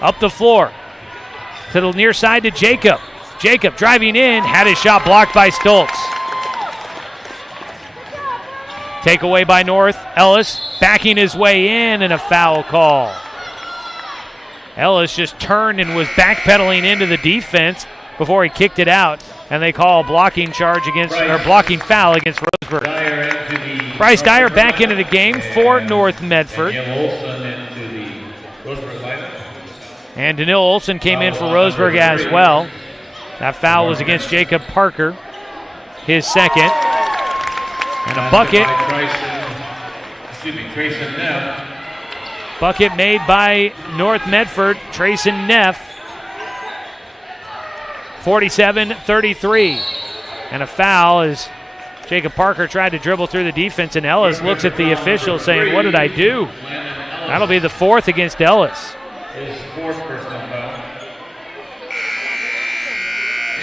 Up the floor to the near side to Jacob. Jacob driving in, had his shot blocked by Stoltz. Takeaway by North. Ellis backing his way in, and a foul call. Ellis just turned and was backpedaling into the defense before he kicked it out, and they call a blocking charge against, or blocking foul against Roseburg. Bryce Dyer back into the game for North Medford. And Daniil Olson came in for Roseburg as well. That foul was against Jacob Parker, his second. And a bucket. Bucket made by North Medford, Trayson Neff. 47-33. And a foul as Jacob Parker tried to dribble through the defense, and Ellis looks at the official saying, what did I do? That'll be the fourth against Ellis. His fourth personal foul.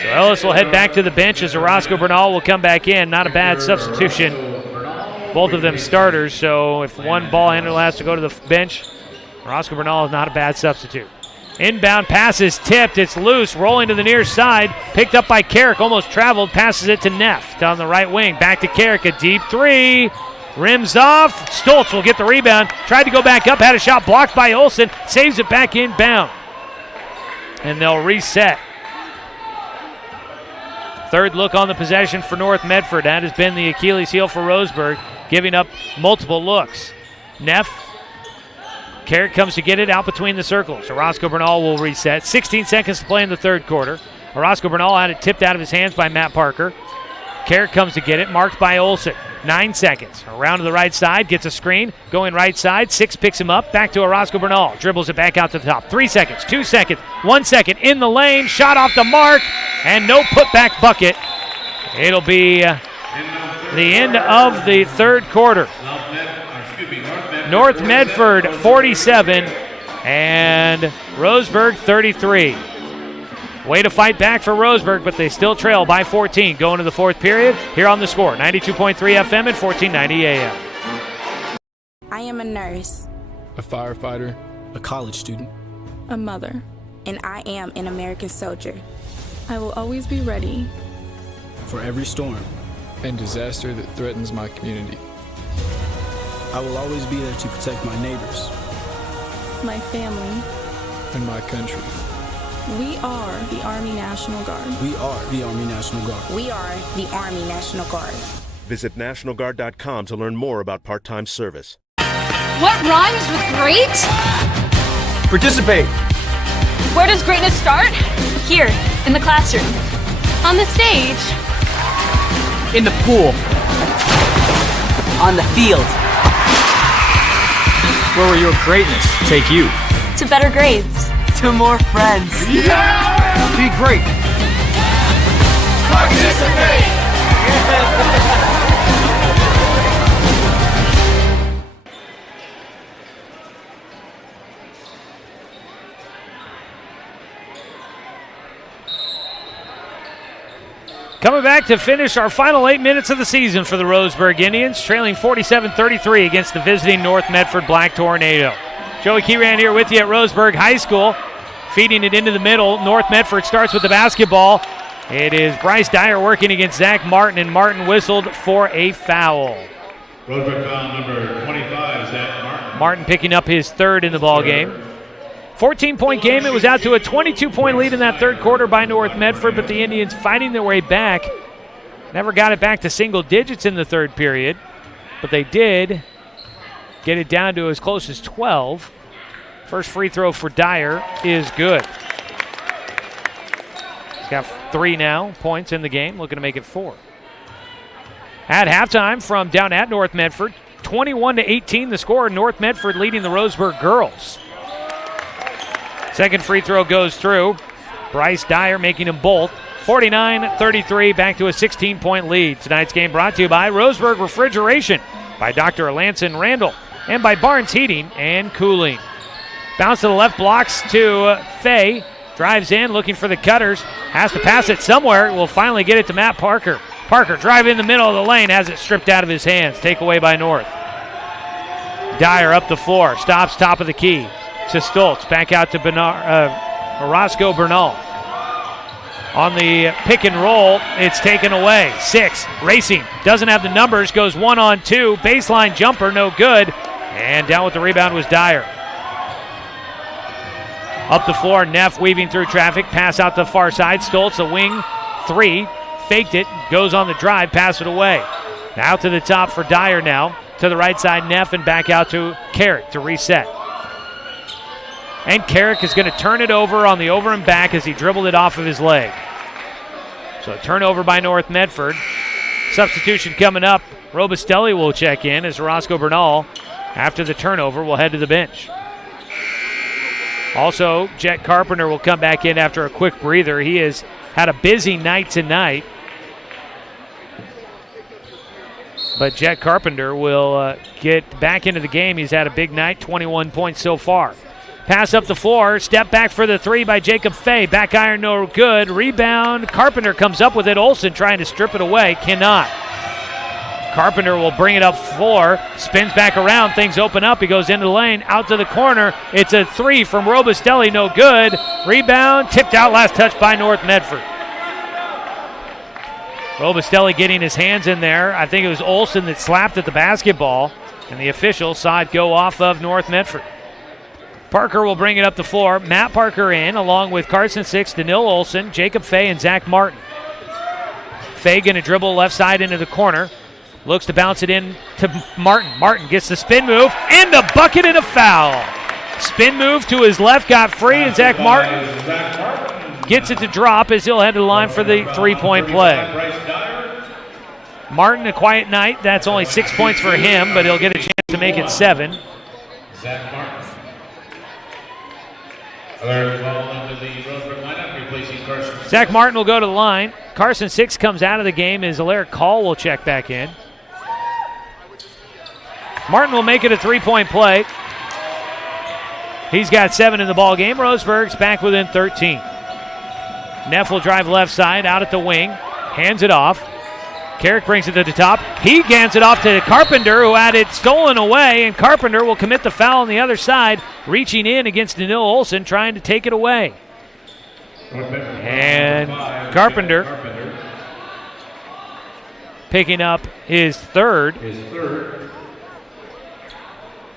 So Ellis will head back to the bench as Orozco Bernal will come back in. Not a bad substitution. Both of them starters, so if one ball handler has to go to the bench, Orozco Bernal is not a bad substitute. Inbound pass is tipped. It's loose, rolling to the near side. Picked up by Carrick, almost traveled, passes it to Neff down the right wing. Back to Carrick, a deep three. Rims off. Stoltz will get the rebound. Tried to go back up, had a shot blocked by Olsen. Saves it back inbound. And they'll reset. Third look on the possession for North Medford. That has been the Achilles heel for Roseburg, giving up multiple looks. Neff. Carrick comes to get it out between the circles. Orozco Bernal will reset. 16 seconds to play in the third quarter. Orozco Bernal had it tipped out of his hands by Matt Parker. Carrick comes to get it, marked by Olsen. 9 seconds. Around to the right side, gets a screen. Going right side, 6 picks him up. Back to Orozco Bernal. Dribbles it back out to the top. 3 seconds, 2 seconds, 1 second. In the lane, shot off the mark, and no putback bucket. It'll be the end of the third quarter. North Medford 47 and Roseburg 33. Way to fight back for Roseburg, but they still trail by 14 going to the fourth period. Here on the Score, 92.3 FM and 1490 AM. I am a nurse, A firefighter. A college student. a mother, and I am an American soldier. I will always be ready. For every storm. And disaster that threatens my community. I will always be there to protect my neighbors. My family. And my country. We are the Army National Guard. We are the Army National Guard. We are the Army National Guard. Visit nationalguard.com to learn more about part-time service. What rhymes with great? Participate. Where does greatness start? Here, in the classroom. On the stage. In the pool. On the field. Where will your greatness take you? To better grades. To more friends. Yeah! Be great. Participate! Coming back to finish our final 8 minutes of the season for the Roseburg Indians, trailing 47-33 against the visiting North Medford Black Tornado. Joey Keyran here with you at Roseburg High School, feeding it into the middle. North Medford starts with the basketball. It is Bryce Dyer working against Zach Martin, and Martin whistled for a foul. Roseburg foul number 25, Zach Martin. Martin picking up his third in the ball game. 14-point game. It was out to a 22-point lead in that third quarter by North Medford, but the Indians fighting their way back. Never got it back to single digits in the third period, but they did get it down to as close as 12. First free throw for Dyer is good. He's got 3 now, points in the game, looking to make it 4. At halftime from down at North Medford, 21-18 the score. North Medford leading the Roseburg girls. Second free throw goes through. Bryce Dyer making them both. 49-33, back to a 16-point lead. Tonight's game brought to you by Roseburg Refrigeration, by Dr. Lanson Randall, and by Barnes Heating and Cooling. Bounce to the left, blocks to Fay. Drives in, looking for the cutters. Has to pass it somewhere. Will finally get it to Matt Parker. Parker drive in the middle of the lane, has it stripped out of his hands. Take away by North. Dyer up the floor, stops top of the key. To Stoltz, back out to Orozco Bernal. On the pick and roll, it's taken away. 6, racing, doesn't have the numbers, goes 1-on-2, baseline jumper, no good, and down with the rebound was Dyer. Up the floor, Neff weaving through traffic, pass out the far side, Stoltz, a wing, 3, faked it, goes on the drive, pass it away. Out to the top for Dyer now, to the right side, Neff, and back out to Carrick to reset. And Carrick is going to turn it over on the over and back as he dribbled it off of his leg. So a turnover by North Medford. Substitution coming up. Robustelli will check in as Orozco Bernal, after the turnover, will head to the bench. Also, Jet Carpenter will come back in after a quick breather. He has had a busy night tonight. But Jet Carpenter will get back into the game. He's had a big night, 21 points so far. Pass up the floor, step back for the three by Jacob Fay. Back iron, no good. Rebound, Carpenter comes up with it. Olsen trying to strip it away, cannot. Carpenter will bring it up floor, spins back around, things open up. He goes into the lane, out to the corner. It's a three from Robustelli, no good. Rebound, tipped out, last touch by North Medford. Robustelli getting his hands in there. I think it was Olsen that slapped at the basketball, and the official saw it go off of North Medford. Parker will bring it up the floor. Matt Parker in, along with Carson Six, Danil Olsen, Jacob Fay, and Zach Martin. Fay going to dribble left side into the corner. Looks to bounce it in to Martin. Martin gets the spin move, and the bucket and a foul. Spin move to his left, got free, and Zach Martin gets it to drop as he'll head to the line for the three-point play. Martin, a quiet night. That's only 6 points for him, but he'll get a chance to make it 7. Zach Martin. Alert call into the Roseburg lineup, replacing Carson. Zach Martin will go to the line. Carson Six comes out of the game as Alaric Call will check back in. Martin will make it a three-point play. He's got 7 in the ball game. Roseburg's back within 13. Neff will drive left side, out at the wing, hands it off. Carrick brings it to the top. He hands it off to Carpenter, who had it stolen away, and Carpenter will commit the foul on the other side, reaching in against Danil Olsen, trying to take it away. And Carpenter picking up his third.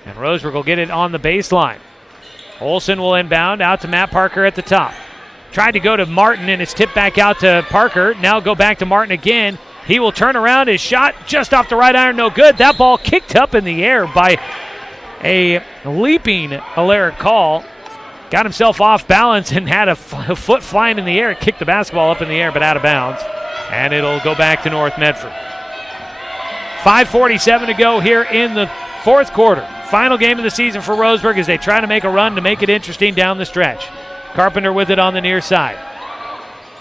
And Roseburg will get it on the baseline. Olsen will inbound out to Matt Parker at the top. Tried to go to Martin, and it's tipped back out to Parker. Now go back to Martin again. He will turn around. His shot just off the right iron, no good. That ball kicked up in the air by a leaping Alaric Call. Got himself off balance and had a foot flying in the air. Kicked the basketball up in the air, but out of bounds. And it'll go back to North Medford. 5:47 to go here in the fourth quarter. Final game of the season for Roseburg as they try to make a run to make it interesting down the stretch. Carpenter with it on the near side.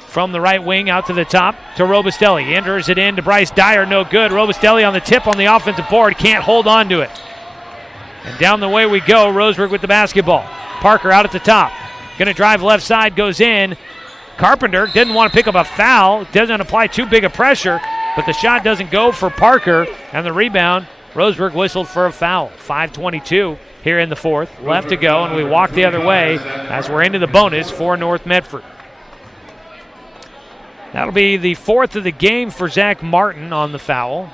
From the right wing out to the top to Robustelli. Enters it in to Bryce Dyer, no good. Robustelli on the tip on the offensive board, can't hold on to it. And down the way we go, Roseburg with the basketball. Parker out at the top. Going to drive left side, goes in. Carpenter didn't want to pick up a foul. Doesn't apply too big a pressure, but the shot doesn't go for Parker. And the rebound, Roseburg whistled for a foul. 5:22 here in the fourth. Left to go, and we walk the other way as we're into the bonus for North Medford. That'll be the fourth of the game for Zach Martin on the foul.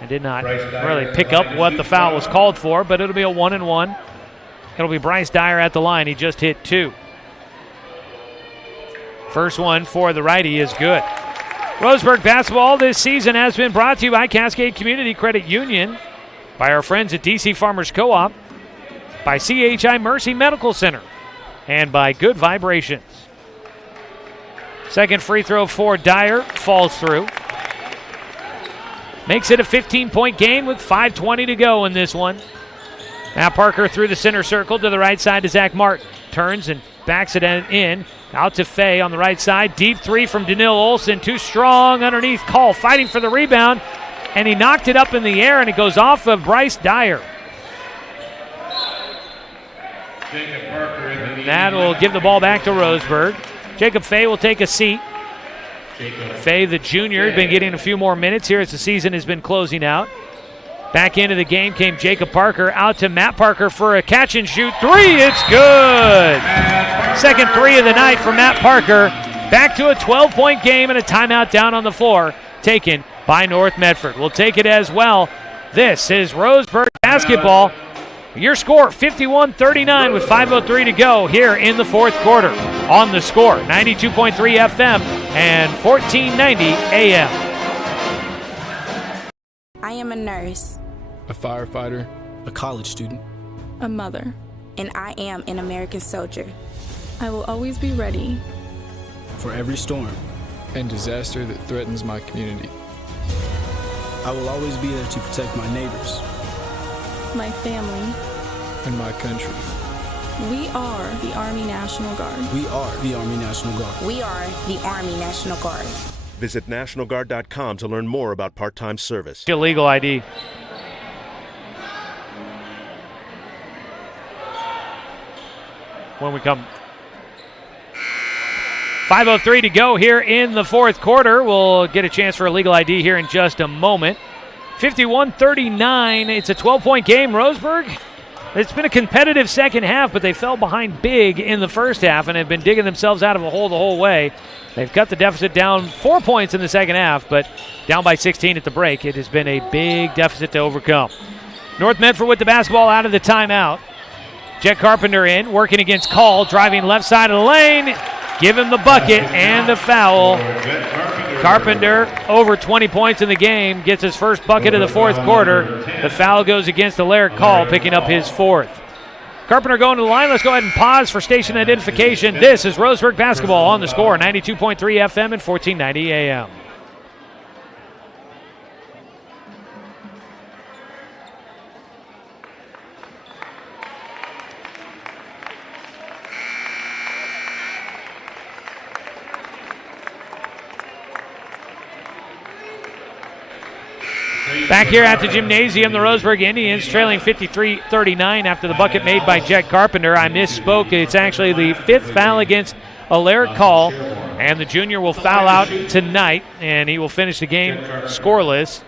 I did not really pick up what the foul was called for, but it'll be a 1-and-1. It'll be Bryce Dyer at the line. He just hit 2. First one for the righty is good. Roseburg basketball this season has been brought to you by Cascade Community Credit Union, by our friends at DC Farmers Co-op, by CHI Mercy Medical Center, and by Good Vibrations. Second free throw for Dyer falls through. Makes it a 15-point game with 5:20 to go in this one. Matt Parker through the center circle to the right side to Zach Martin. Turns and backs it in. Out to Fay on the right side. Deep three from Danil Olsen. Too strong underneath. Call fighting for the rebound. And he knocked it up in the air, and it goes off of Bryce Dyer. That will give the ball back to Roseburg. Jacob Fay will take a seat. Fay, the junior, been getting a few more minutes here as the season has been closing out. Back into the game came Jacob Parker. Out to Matt Parker for a catch and shoot three. It's good. Second three of the night for Matt Parker. Back to a 12-point game and a timeout down on the floor taken by North Medford. We'll take it as well. This is Roseburg basketball. Your score, 51-39 with 5:03 to go here in the fourth quarter. On the score, 92.3 FM and 1490 AM. I am a nurse, a firefighter, a college student, a mother, and I am an American soldier. I will always be ready for every storm and disaster that threatens my community. I will always be there to protect my neighbors, my family, and my country. We are the Army National Guard. We are the Army National Guard. We are the Army National Guard. Visit NationalGuard.com to learn more about part-time service. Illegal ID. When we come. 5:03 to go here in the fourth quarter. We'll get a chance for a legal ID here in just a moment. 51-39. It's a 12-point game. Roseburg, it's been a competitive second half, but they fell behind big in the first half and have been digging themselves out of a hole the whole way. They've cut the deficit down 4 points in the second half, but down by 16 at the break. It has been a big deficit to overcome. North Medford with the basketball out of the timeout. Jet Carpenter in, working against Call, driving left side of the lane. Give him the bucket and a foul. Carpenter over 20 points in the game, gets his first bucket of the fourth quarter. The foul goes against Alaric Call, picking up his fourth. Carpenter going to the line. Let's go ahead and pause for station identification. This is Roseburg basketball on the score, 92.3 FM and 1490 AM. Back here at the gymnasium, the Roseburg Indians trailing 53-39 after the bucket made by Jet Carpenter. I misspoke. It's actually the fifth foul against Alaric Call, and the junior will foul out tonight, and he will finish the game scoreless.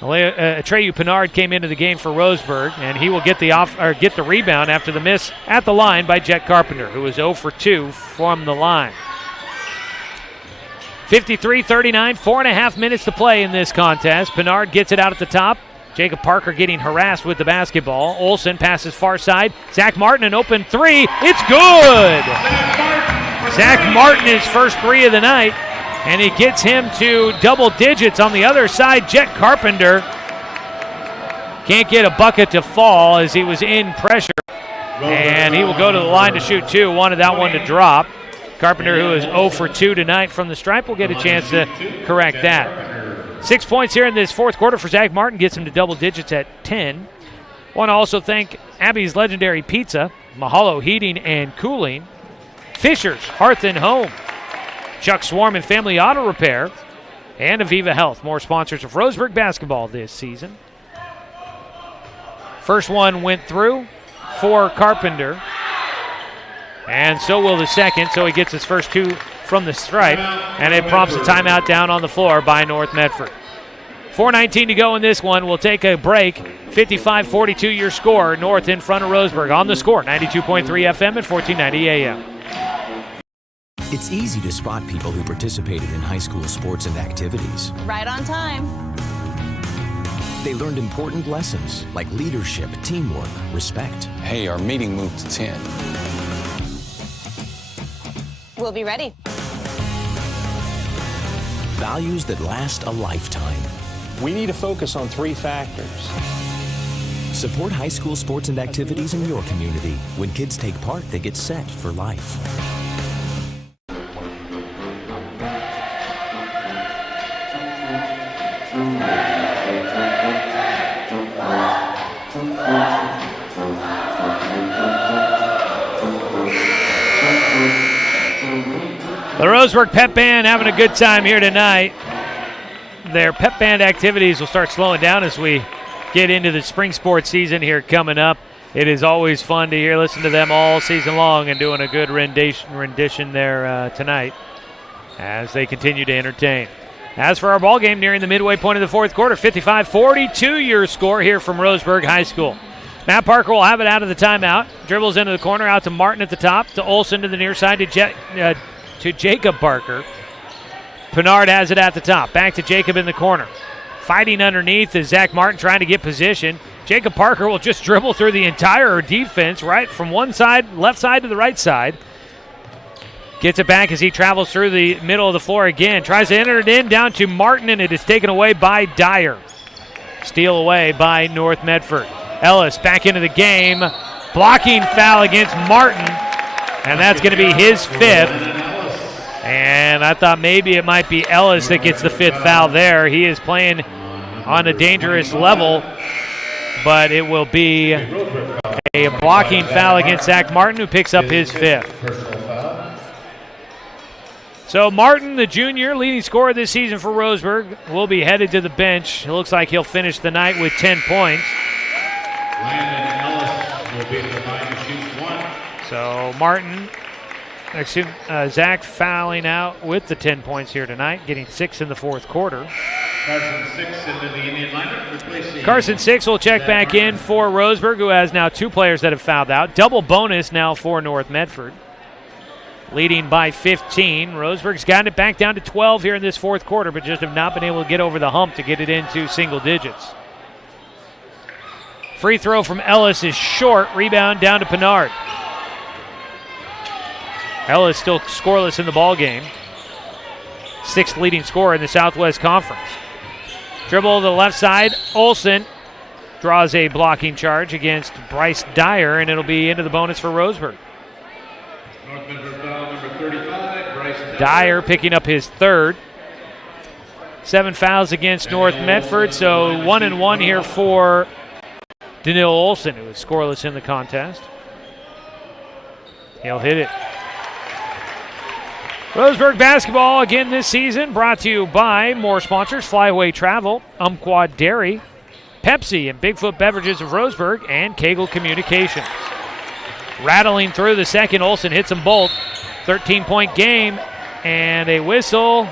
Atreyu Pinard came into the game for Roseburg, and he will get the rebound after the miss at the line by Jet Carpenter, who is 0 for 2 from the line. 53-39, 4.5 minutes to play in this contest. Pinard gets it out at the top. Jacob Parker getting harassed with the basketball. Olsen passes far side. Zach Martin, an open three. It's good! Zach Martin, his first three of the night, and he gets him to double digits. On the other side, Jet Carpenter can't get a bucket to fall as he was in pressure, and he will go to the line to shoot two. Wanted that one to drop. Carpenter, who is 0 for 2 tonight from the stripe, will get a chance to correct that. 6 points here in this fourth quarter for Zach Martin, gets him to double digits at 10. Want to also thank Abby's Legendary Pizza, Mahalo Heating and Cooling, Fisher's Hearth and Home, Chuck Swarm and Family Auto Repair, and Aviva Health. More sponsors of Roseburg basketball this season. First one went through for Carpenter, and so will the second, so he gets his first two from the stripe, and it prompts a timeout down on the floor by North Medford. 4:19 to go in this one. We'll take a break. 55-42 your score. North in front of Roseburg on the score, 92.3 FM and 1490 AM. It's easy to spot people who participated in high school sports and activities. Right on time. They learned important lessons like leadership, teamwork, respect. Hey, our meeting moved to 10. We'll be ready. Values that last a lifetime. We need to focus on three factors. Support high school sports and activities in your community. When kids take part, they get set for life. The Roseburg Pep Band having a good time here tonight. Their Pep Band activities will start slowing down as we get into the spring sports season here coming up. It is always fun to listen to them all season long, and doing a good rendition there tonight as they continue to entertain. As for our ball game, nearing the midway point of the fourth quarter, 55-42 your score here from Roseburg High School. Matt Parker will have it out of the timeout. Dribbles into the corner, out to Martin at the top, to Olsen to the near side, to Jacob Parker. Pinard has it at the top. Back to Jacob in the corner. Fighting underneath is Zach Martin trying to get position. Jacob Parker will just dribble through the entire defense, right from one side, left side to the right side. Gets it back as he travels through the middle of the floor again. Tries to enter it in down to Martin, and it is taken away by Dyer. Steal away by North Medford. Ellis back into the game. Blocking foul against Martin, and that's going to be his fifth. And I thought maybe it might be Ellis that gets the fifth foul there. He is playing on a dangerous level, but it will be a blocking foul against Zach Martin, who picks up his fifth. So Martin, the junior, leading scorer this season for Roseburg, will be headed to the bench. It looks like he'll finish the night with 10 points. Landon Ellis will be at the line to shoot 1. So Martin, Zach fouling out with the 10 points here tonight, getting 6 in the fourth quarter. Carson Six into the Indian lineup, replacing Carson Six will check back in for Roseburg, who has now 2 players that have fouled out. Double bonus now for North Medford. Leading by 15. Roseburg's gotten it back down to 12 here in this fourth quarter, but just have not been able to get over the hump to get it into single digits. Free throw from Ellis is short. Rebound down to Pinard. Ellis still scoreless in the ball game. 6th leading scorer in the Southwest Conference. Dribble to the left side. Olsen draws a blocking charge against Bryce Dyer, and it'll be into the bonus for Roseburg. North Medford foul number 35, Bryce Dyer picking up his 3rd. 7 fouls against North Medford, so 1-1 here for Daniil Olsen, who was scoreless in the contest. He'll hit it. Roseburg basketball again this season brought to you by more sponsors: Flyaway Travel, Umpqua Dairy, Pepsi and Bigfoot Beverages of Roseburg, and Kegel Communications. Rattling through the second, Olsen hits them both. 13-point game and a whistle.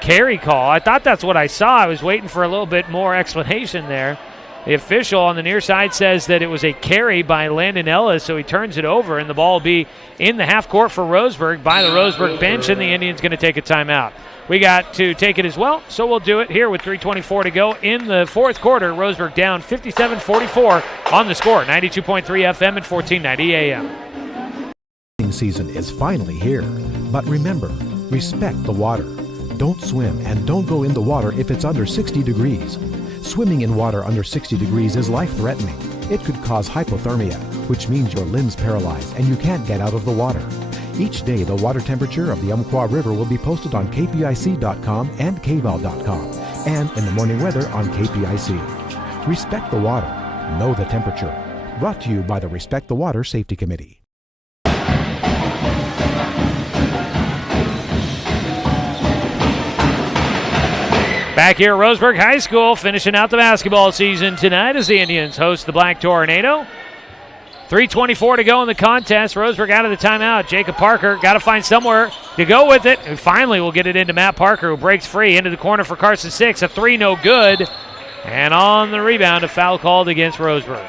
Carry call. I thought that's what I saw. I was waiting for a little bit more explanation there. The official on the near side says that it was a carry by Landon Ellis, so he turns it over, and the ball will be in the half court for Roseburg by the Roseburg bench, and the Indians going to take a timeout. We got to take it as well, so we'll do it here with 3:24 to go in the fourth quarter. Roseburg down 57-44 on the score. 92.3 FM and 1490 AM. Season is finally here, but remember, respect the water. Don't swim and don't go in the water if it's under 60 degrees. Swimming in water under 60 degrees is life-threatening. It could cause hypothermia, which means your limbs paralyzed and you can't get out of the water. Each day, the water temperature of the Umpqua River will be posted on kpic.com and kval.com, and in the morning weather on KPIC. Respect the water. Know the temperature. Brought to you by the Respect the Water Safety Committee. Back here at Roseburg High School, finishing out the basketball season tonight as the Indians host the Black Tornado. 3:24 to go in the contest. Roseburg out of the timeout. Jacob Parker got to find somewhere to go with it. And finally we'll get it into Matt Parker, who breaks free into the corner for Carson Six. A 3, no good. And on the rebound, a foul called against Roseburg.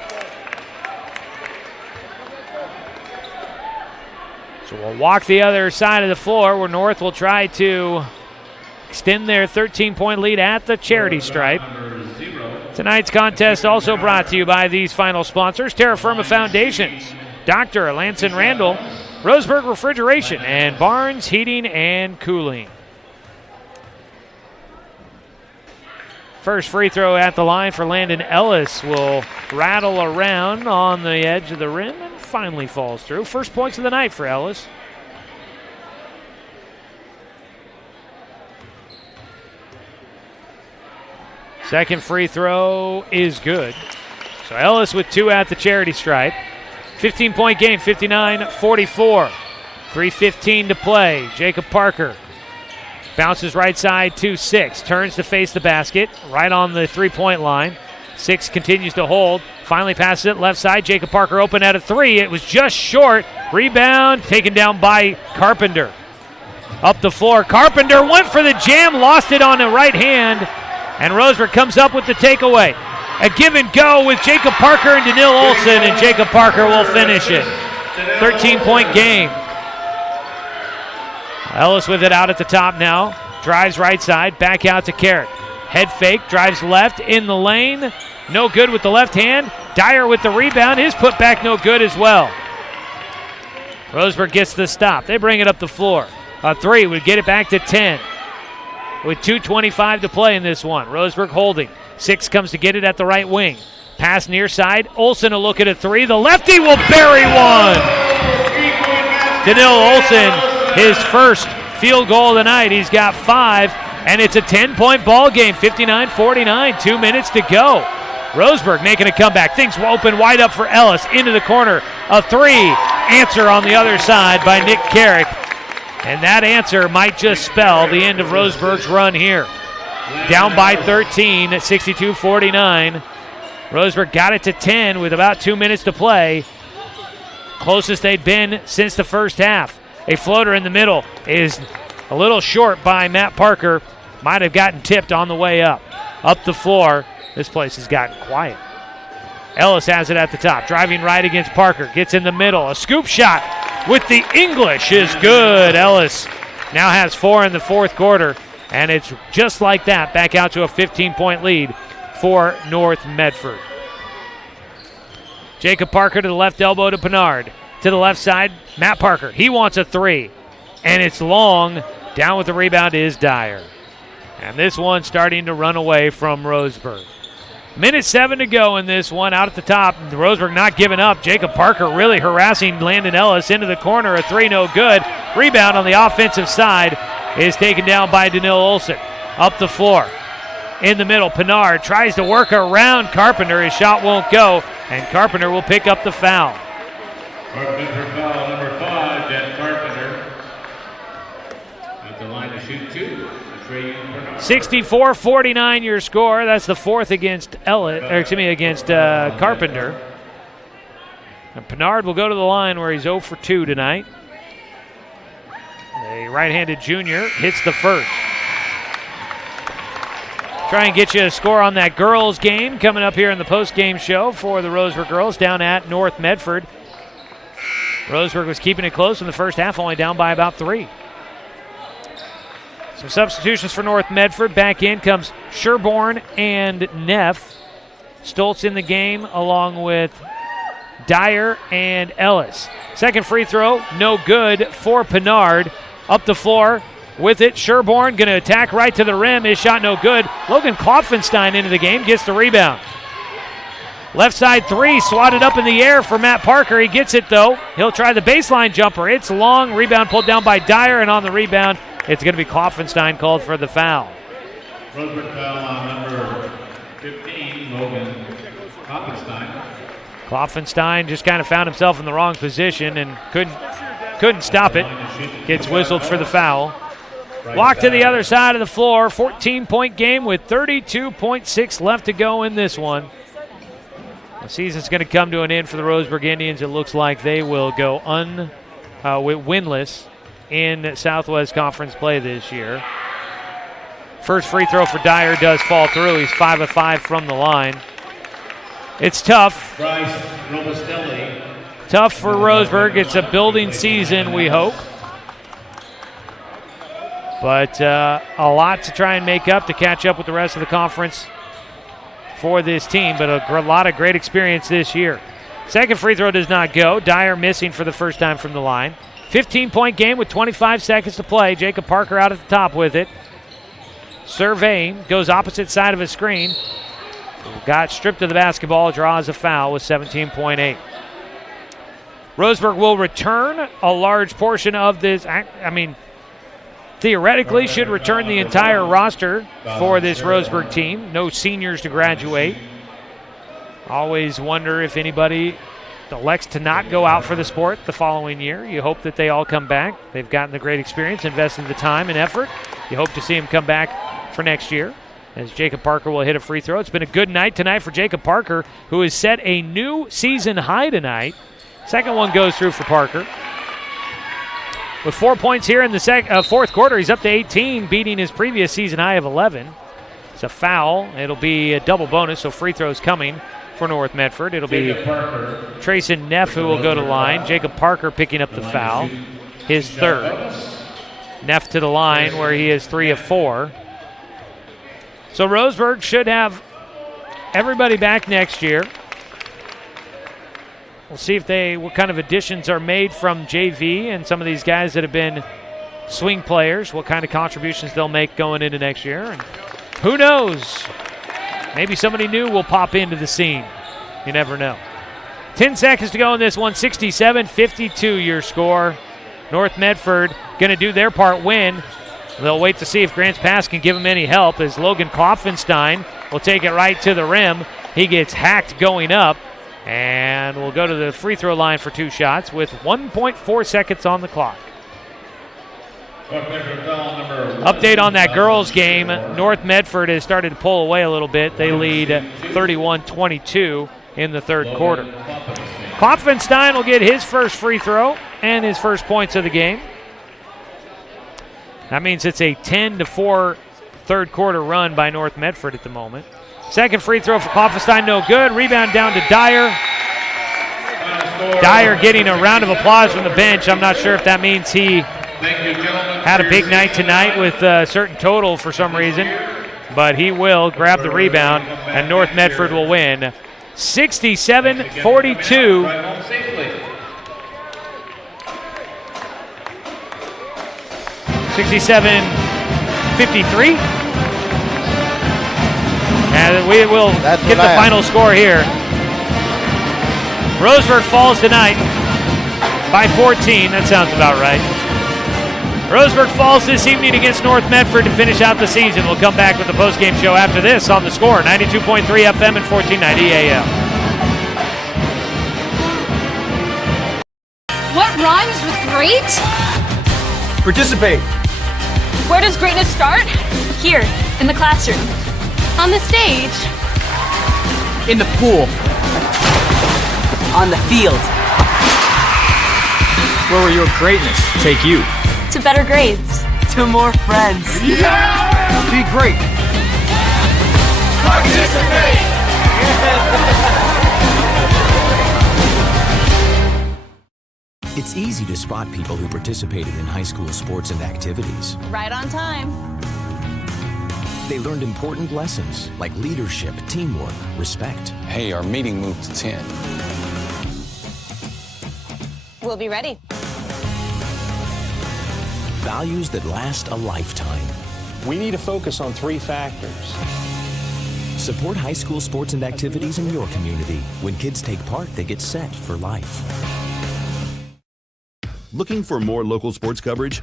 So we'll walk the other side of the floor where North will try to extend their 13-point lead at the charity stripe. Tonight's contest also brought to you by these final sponsors: Terra Firma Foundations, Dr. Lanson Randall, Roseburg Refrigeration, and Barnes Heating and Cooling. First free throw at the line for Landon Ellis will rattle around on the edge of the rim and finally falls through. First points of the night for Ellis. Second free throw is good. So Ellis with 2 at the charity stripe. 15-point game, 59-44. 3:15 to play. Jacob Parker bounces right side to Six. Turns to face the basket right on the three-point line. Six continues to hold. Finally passes it left side. Jacob Parker open at a 3. It was just short. Rebound taken down by Carpenter. Up the floor. Carpenter went for the jam. Lost it on the right hand. And Roseburg comes up with the takeaway. A give and go with Jacob Parker and Daniil Olsen, and Jacob Parker will finish it. 13-point game. Ellis with it out at the top now. Drives right side, back out to Carrick. Head fake, drives left in the lane. No good with the left hand. Dyer with the rebound. His putback no good as well. Roseburg gets the stop. They bring it up the floor. A 3 would get it back to 10. With 2:25 to play in this one. Roseburg holding. Six comes to get it at the right wing. Pass near side. Olsen a look at a 3. The lefty will bury one. Daniil Olsen, his first field goal of the night. He's got 5, and it's a 10-point ball game. 59-49, 2 minutes to go. Roseburg making a comeback. Things open wide up for Ellis. Into the corner. A 3. answer on the other side by Nick Carrick. And that answer might just spell the end of Roseburg's run here. Down by 13 at 62-49. Roseburg got it to 10 with about 2 minutes to play. Closest they'd been since the first half. A floater in the middle is a little short by Matt Parker. Might have gotten tipped on the way up. Up the floor. This place has gotten quiet. Ellis has it at the top. Driving right against Parker. Gets in the middle. A scoop shot with the English is good. Ellis now has 4 in the fourth quarter. And it's just like that. Back out to a 15-point lead for North Medford. Jacob Parker to the left elbow to Pinard. To the left side, Matt Parker. He wants a 3. And it's long. Down with the rebound is Dyer. And this one starting to run away from Roseburg. Minute 7 to go in this one. Out at the top, Roseburg not giving up. Jacob Parker really harassing Landon Ellis into the corner. A 3 no good. Rebound on the offensive side is taken down by Danil Olsen. Up the floor. In the middle, Pinard tries to work around Carpenter. His shot won't go, and Carpenter will pick up the foul. Medford foul number 5, Jet Carpenter. At the line to shoot 2. 64-49 your score. That's the fourth against Carpenter. And Pinard will go to the line where he's 0 for 2 tonight. A right-handed junior hits the first. Try and get you a score on that girls game coming up here in the post-game show for the Roseburg girls down at North Medford. Roseburg was keeping it close in the first half, only down by about 3. Some substitutions for North Medford. Back in comes Sherborne and Neff. Stoltz in the game along with Dyer and Ellis. Second free throw, no good for Pinard. Up the floor with it. Sherborne going to attack right to the rim. His shot no good. Logan Klopfenstein into the game, gets the rebound. Left side 3, swatted up in the air for Matt Parker. He gets it though. He'll try the baseline jumper. It's long. Rebound pulled down by Dyer, and on the rebound, it's going to be Klopfenstein called for the foul. Roseburg foul on number 15, Logan Klopfenstein. Klopfenstein just kind of found himself in the wrong position and couldn't stop it. Gets whistled for the foul. Walk to the other side of the floor. 14-point game with 32.6 left to go in this one. The season's going to come to an end for the Roseburg Indians. It looks like they will go winless in Southwest Conference play this year. First free throw for Dyer does fall through. He's 5 of 5 from the line. It's tough. Tough for Roseburg. It's a building season, we hope. But a lot to try and make up to catch up with the rest of the conference for this team, but a lot of great experience this year. Second free throw does not go. Dyer missing for the first time from the line. 15-point game with 25 seconds to play. Jacob Parker out at the top with it. Surveying, goes opposite side of a screen. Got stripped of the basketball, draws a foul with 17.8. Roseburg will return a large portion of this. Theoretically should return the entire roster for this Roseburg team. No seniors to graduate. Always wonder if anybody elects to not go out for the sport the following year. You hope that they all come back. They've gotten the great experience, invested the time and effort. You hope to see them come back for next year, as Jacob Parker will hit a free throw. It's been a good night tonight for Jacob Parker, who has set a new season high tonight. Second one goes through for Parker. With 4 points here in the fourth quarter, he's up to 18, beating his previous season high of 11. It's a foul. It'll be a double bonus, so free throws coming for North Medford. It'll be Trayson Neff who will go to line. Jacob Parker picking up the foul, his third. Neff to the line where he is 3 of 4. So Roseburg should have everybody back next year. We'll see what kind of additions are made from JV and some of these guys that have been swing players, what kind of contributions they'll make going into next year. And who knows? Maybe somebody new will pop into the scene. You never know. 10 seconds to go in this one. 67-52 your score. North Medford going to do their part, win. They'll wait to see if Grants Pass can give them any help, as Logan Klopfenstein will take it right to the rim. He gets hacked going up. And we'll go to the free throw line for 2 shots with 1.4 seconds on the clock. Update on that girls game. North Medford has started to pull away a little bit. They lead 31-22 in the third quarter. Klopfenstein will get his first free throw and his first points of the game. That means it's a 10-4 third quarter run by North Medford at the moment. Second free throw for Klopfenstein, no good. Rebound down to Dyer. Dyer getting a round of applause from the bench. I'm not sure if that means he had a big night tonight with a certain total for some reason, but he will grab the rebound, and North Medford will win 67-42. 67-53. And we will get the final score here. Roseburg falls tonight by 14. That sounds about right. Roseburg falls this evening against North Medford to finish out the season. We'll come back with the postgame show after this on The Score, 92.3 FM and 1490 AM. What rhymes with great? Participate. Where does greatness start? Here, in the classroom. On the stage. In the pool. On the field. Where will your greatness take you? To better grades. To more friends. Yeah! Be great. Participate! It's easy to spot people who participated in high school sports and activities. Right on time. They learned important lessons like leadership, teamwork, respect. Hey, our meeting moved to 10. We'll be ready. Values that last a lifetime. We need to focus on 3 factors. Support high school sports and activities in your community. When kids take part, they get set for life. Looking for more local sports coverage?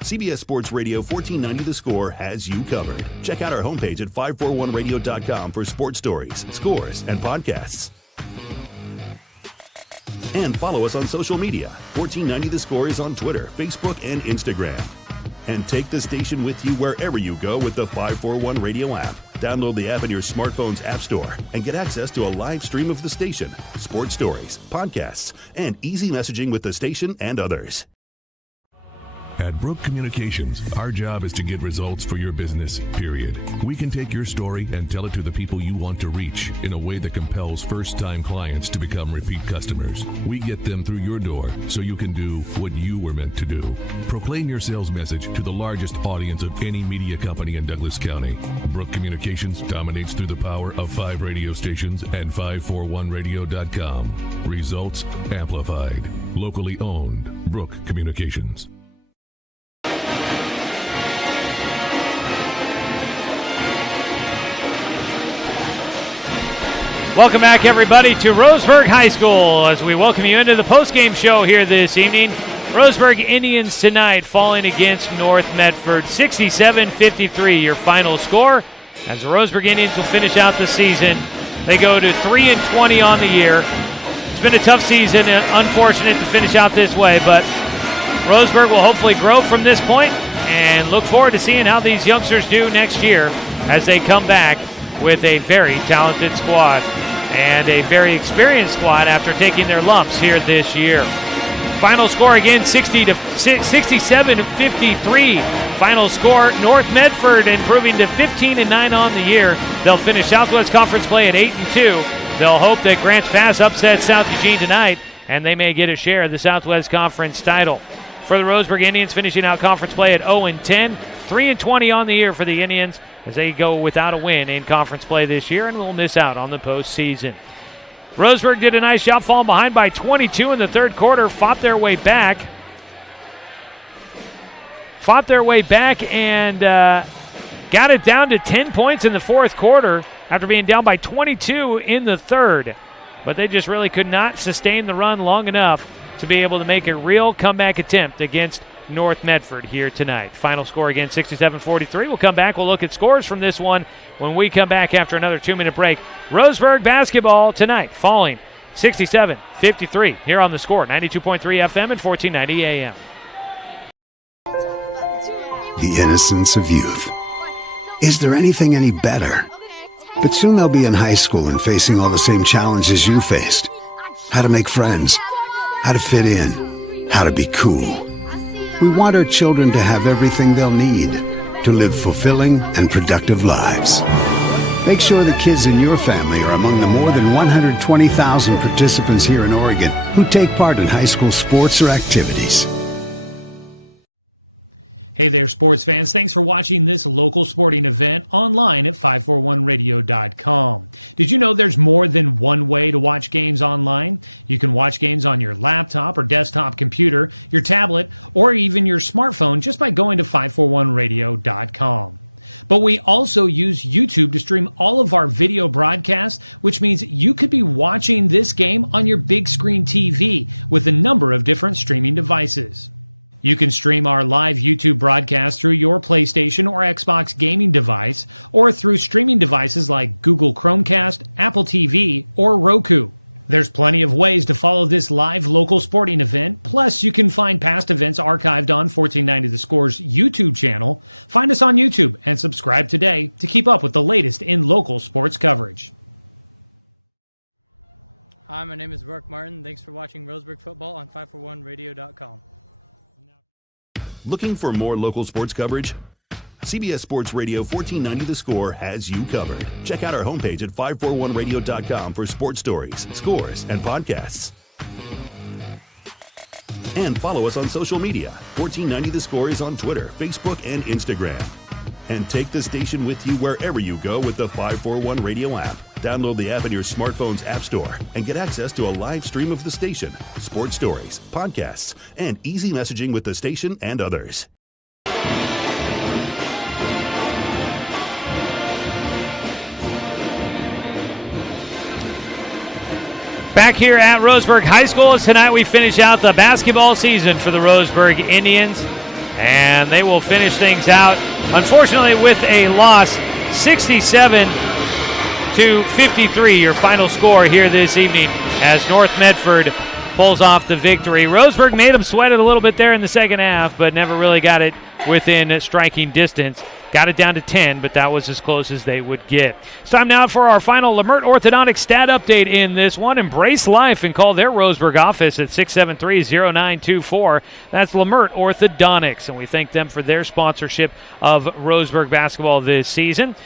CBS Sports Radio 1490 The Score has you covered. Check out our homepage at 541radio.com for sports stories, scores, and podcasts. And follow us on social media. 1490 The Score is on Twitter, Facebook, and Instagram. And take the station with you wherever you go with the 541 Radio app. Download the app in your smartphone's app store and get access to a live stream of the station, sports stories, podcasts, and easy messaging with the station and others. At Brook Communications, our job is to get results for your business, period. We can take your story and tell it to the people you want to reach in a way that compels first-time clients to become repeat customers. We get them through your door so you can do what you were meant to do. Proclaim your sales message to the largest audience of any media company in Douglas County. Brook Communications dominates through the power of 5 radio stations and 541radio.com. Results amplified. Locally owned. Brook Communications. Welcome back, everybody, to Roseburg High School as we welcome you into the postgame show here this evening. Roseburg Indians tonight falling against North Medford, 67-53, your final score. As the Roseburg Indians will finish out the season, they go to 3-20 on the year. It's been a tough season, unfortunate to finish out this way, but Roseburg will hopefully grow from this point and look forward to seeing how these youngsters do next year as they come back with a very talented squad and a very experienced squad after taking their lumps here this year. Final score again, 67-53. Final score, North Medford improving to 15-9 on the year. They'll finish Southwest Conference play at 8-2. They'll hope that Grants Pass upsets South Eugene tonight, and they may get a share of the Southwest Conference title. For the Roseburg Indians, finishing out conference play at 0-10. 3-20 on the year for the Indians as they go without a win in conference play this year and will miss out on the postseason. Roseburg did a nice job falling behind by 22 in the third quarter, fought their way back and got it down to 10 points in the fourth quarter after being down by 22 in the third. But they just really could not sustain the run long enough to be able to make a real comeback attempt against North Medford here tonight. Final score again, 67-43. We'll come back. We'll look at scores from this one when we come back after another 2-minute break. Roseburg basketball tonight falling 67-53 here on the Score, 92.3 FM and 1490 AM. The innocence of youth. Is there anything any better? But soon they'll be in high school and facing all the same challenges you faced. How to make friends, how to fit in, how to be cool. We want our children to have everything they'll need to live fulfilling and productive lives. Make sure the kids in your family are among the more than 120,000 participants here in Oregon who take part in high school sports or activities. Hey there, sports fans. Thanks for watching this local sporting event online at 541radio.com. Did you know there's more than one way to watch games online? You can watch games on your laptop or desktop computer, your tablet, or even your smartphone just by going to 541radio.com. But we also use YouTube to stream all of our video broadcasts, which means you could be watching this game on your big screen TV with a number of different streaming devices. You can stream our live YouTube broadcast through your PlayStation or Xbox gaming device, or through streaming devices like Google Chromecast, Apple TV, or Roku. There's plenty of ways to follow this live local sporting event, plus you can find past events archived on 1490 The Score's YouTube channel. Find us on YouTube and subscribe today to keep up with the latest in local sports coverage. Hi, my name is Rourke Martin. Thanks for watching Roseburg football on 541radio.com. Looking for more local sports coverage? CBS Sports Radio 1490 The Score has you covered. Check out our homepage at 541radio.com for sports stories, scores, and podcasts. And follow us on social media. 1490 The Score is on Twitter, Facebook, and Instagram. And take the station with you wherever you go with the 541 Radio app. Download the app in your smartphone's app store and get access to a live stream of the station, sports stories, podcasts, and easy messaging with the station and others. Back here at Roseburg High School, as tonight we finish out the basketball season for the Roseburg Indians. And they will finish things out, unfortunately, with a loss, 67-53, your final score here this evening as North Medford pulls off the victory. Roseburg made them sweat it a little bit there in the second half, but never really got it within striking distance. Got it down to 10, but that was as close as they would get. It's time now for our final Lamert Orthodontic stat update in this one. Embrace life and call their Roseburg office at 673-0924. That's Lamert Orthodontics, and we thank them for their sponsorship of Roseburg basketball this season.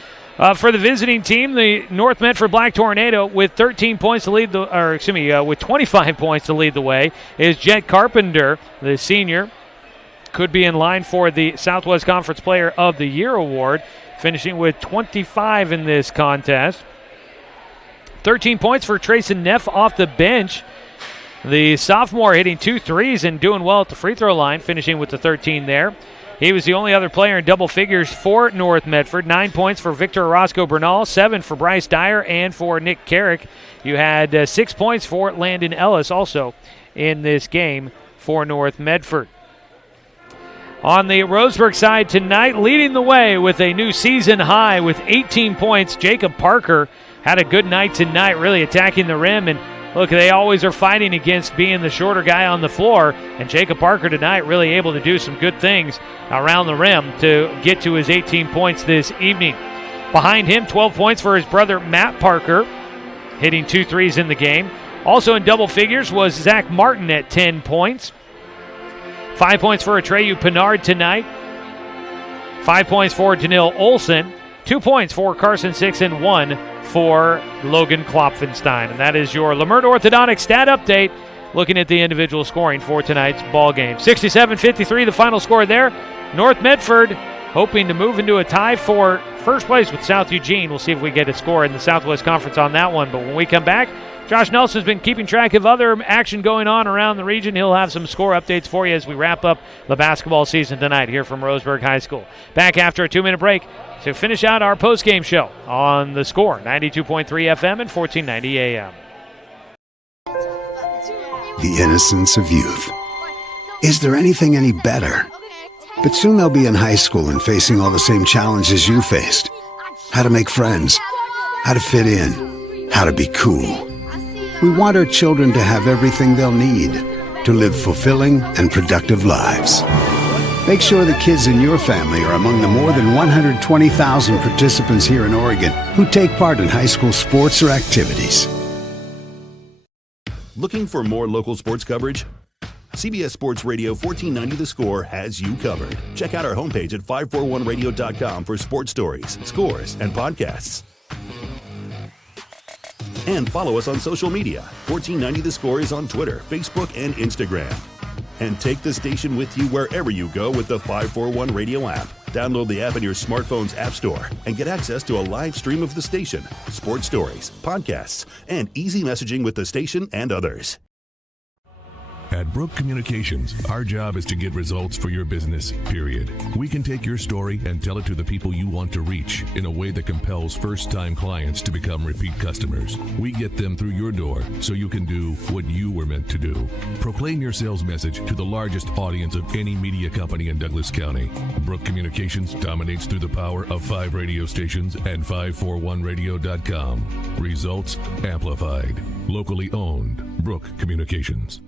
For the visiting team, the North Medford Black Tornado with 13 points to lead with 25 points to lead the way is Jet Carpenter, the senior. Could be in line for the Southwest Conference Player of the Year award, finishing with 25 in this contest. 13 points for Trayson Neff off the bench. The sophomore hitting 2 threes and doing well at the free throw line, finishing with the 13 there. He was the only other player in double figures for North Medford. 9 points for Victor Orozco Bernal, 7 for Bryce Dyer and for Nick Carrick. You had 6 points for Landon Ellis also in this game for North Medford. On the Roseburg side tonight, leading the way with a new season high with 18 points, Jacob Parker had a good night tonight, really attacking the rim. And look, they always are fighting against being the shorter guy on the floor. And Jacob Parker tonight really able to do some good things around the rim to get to his 18 points this evening. Behind him, 12 points for his brother Matt Parker, hitting 2 threes in the game. Also in double figures was Zach Martin at 10 points. 5 points for Atreyu Pinard tonight. 5 points for Danil Olson. 2 points for Carson Six and 1 for Logan Klopfenstein. And that is your Lamert Orthodontic stat update, looking at the individual scoring for tonight's ball game. 67-53 the final score there. North Medford hoping to move into a tie for first place with South Eugene. We'll see if we get a score in the Southwest Conference on that one. But when we come back, Josh Nelson's been keeping track of other action going on around the region. He'll have some score updates for you as we wrap up the basketball season tonight here from Roseburg High School. Back after a 2-minute break to finish out our postgame show on the Score, 92.3 FM and 1490 AM. The innocence of youth. Is there anything any better? But soon they'll be in high school and facing all the same challenges you faced. How to make friends, how to fit in, how to be cool. We want our children to have everything they'll need to live fulfilling and productive lives. Make sure the kids in your family are among the more than 120,000 participants here in Oregon who take part in high school sports or activities. Looking for more local sports coverage? CBS Sports Radio 1490 The Score has you covered. Check out our homepage at 541radio.com for sports stories, scores, and podcasts. And follow us on social media. 1490 The Score is on Twitter, Facebook, and Instagram. And take the station with you wherever you go with the 541 Radio app. Download the app in your smartphone's app store and get access to a live stream of the station, sports stories, podcasts, and easy messaging with the station and others. At Brook Communications, our job is to get results for your business, period. We can take your story and tell it to the people you want to reach in a way that compels first-time clients to become repeat customers. We get them through your door so you can do what you were meant to do. Proclaim your sales message to the largest audience of any media company in Douglas County. Brook Communications dominates through the power of 5 radio stations and 541radio.com. Results amplified. Locally owned. Brook Communications.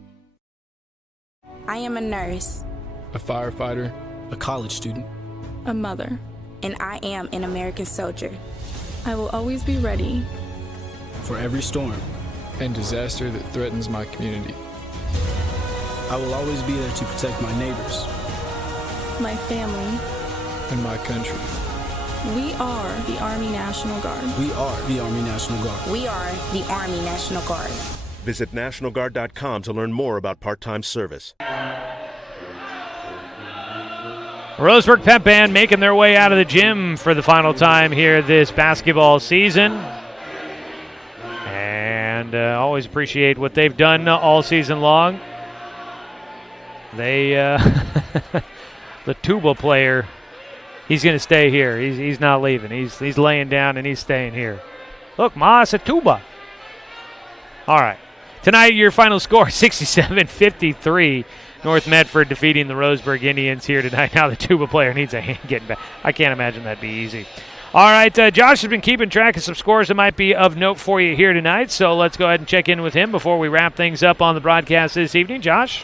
I am a nurse, a firefighter, a college student, a mother, and I am an American soldier. I will always be ready for every storm and disaster that threatens my community. I will always be there to protect my neighbors, my family, and my country. We are the Army National Guard. We are the Army National Guard. We are the Army National Guard. Visit nationalguard.com to learn more about part-time service. Roseburg Pep Band making their way out of the gym for the final time here this basketball season. And always appreciate what they've done all season long. They, the tuba player, he's going to stay here. He's not leaving. He's laying down and he's staying here. Look, Ma, it's a tuba. All right. Tonight, your final score, 67-53. North Medford defeating the Roseburg Indians here tonight. Now the tuba player needs a hand getting back. I can't imagine that'd be easy. All right, Josh has been keeping track of some scores that might be of note for you here tonight, so let's go ahead and check in with him before we wrap things up on the broadcast this evening. Josh?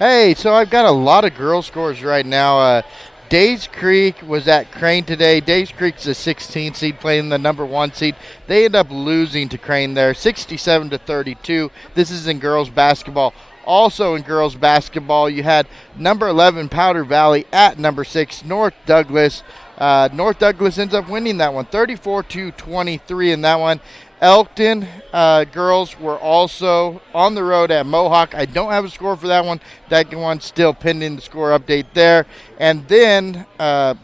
Hey, so I've got a lot of girls' scores right now. Days Creek was at Crane today. Days Creek's the 16th seed playing the number 1 seed. They end up losing to Crane there, 67-32. This is in girls basketball. Also in girls basketball, you had number 11 Powder Valley at number 6 North Douglas. North Douglas ends up winning that one, 34-23 in that one. Elkton girls were also on the road at Mohawk. I don't have a score for that one. That one's still pending the score update there. And then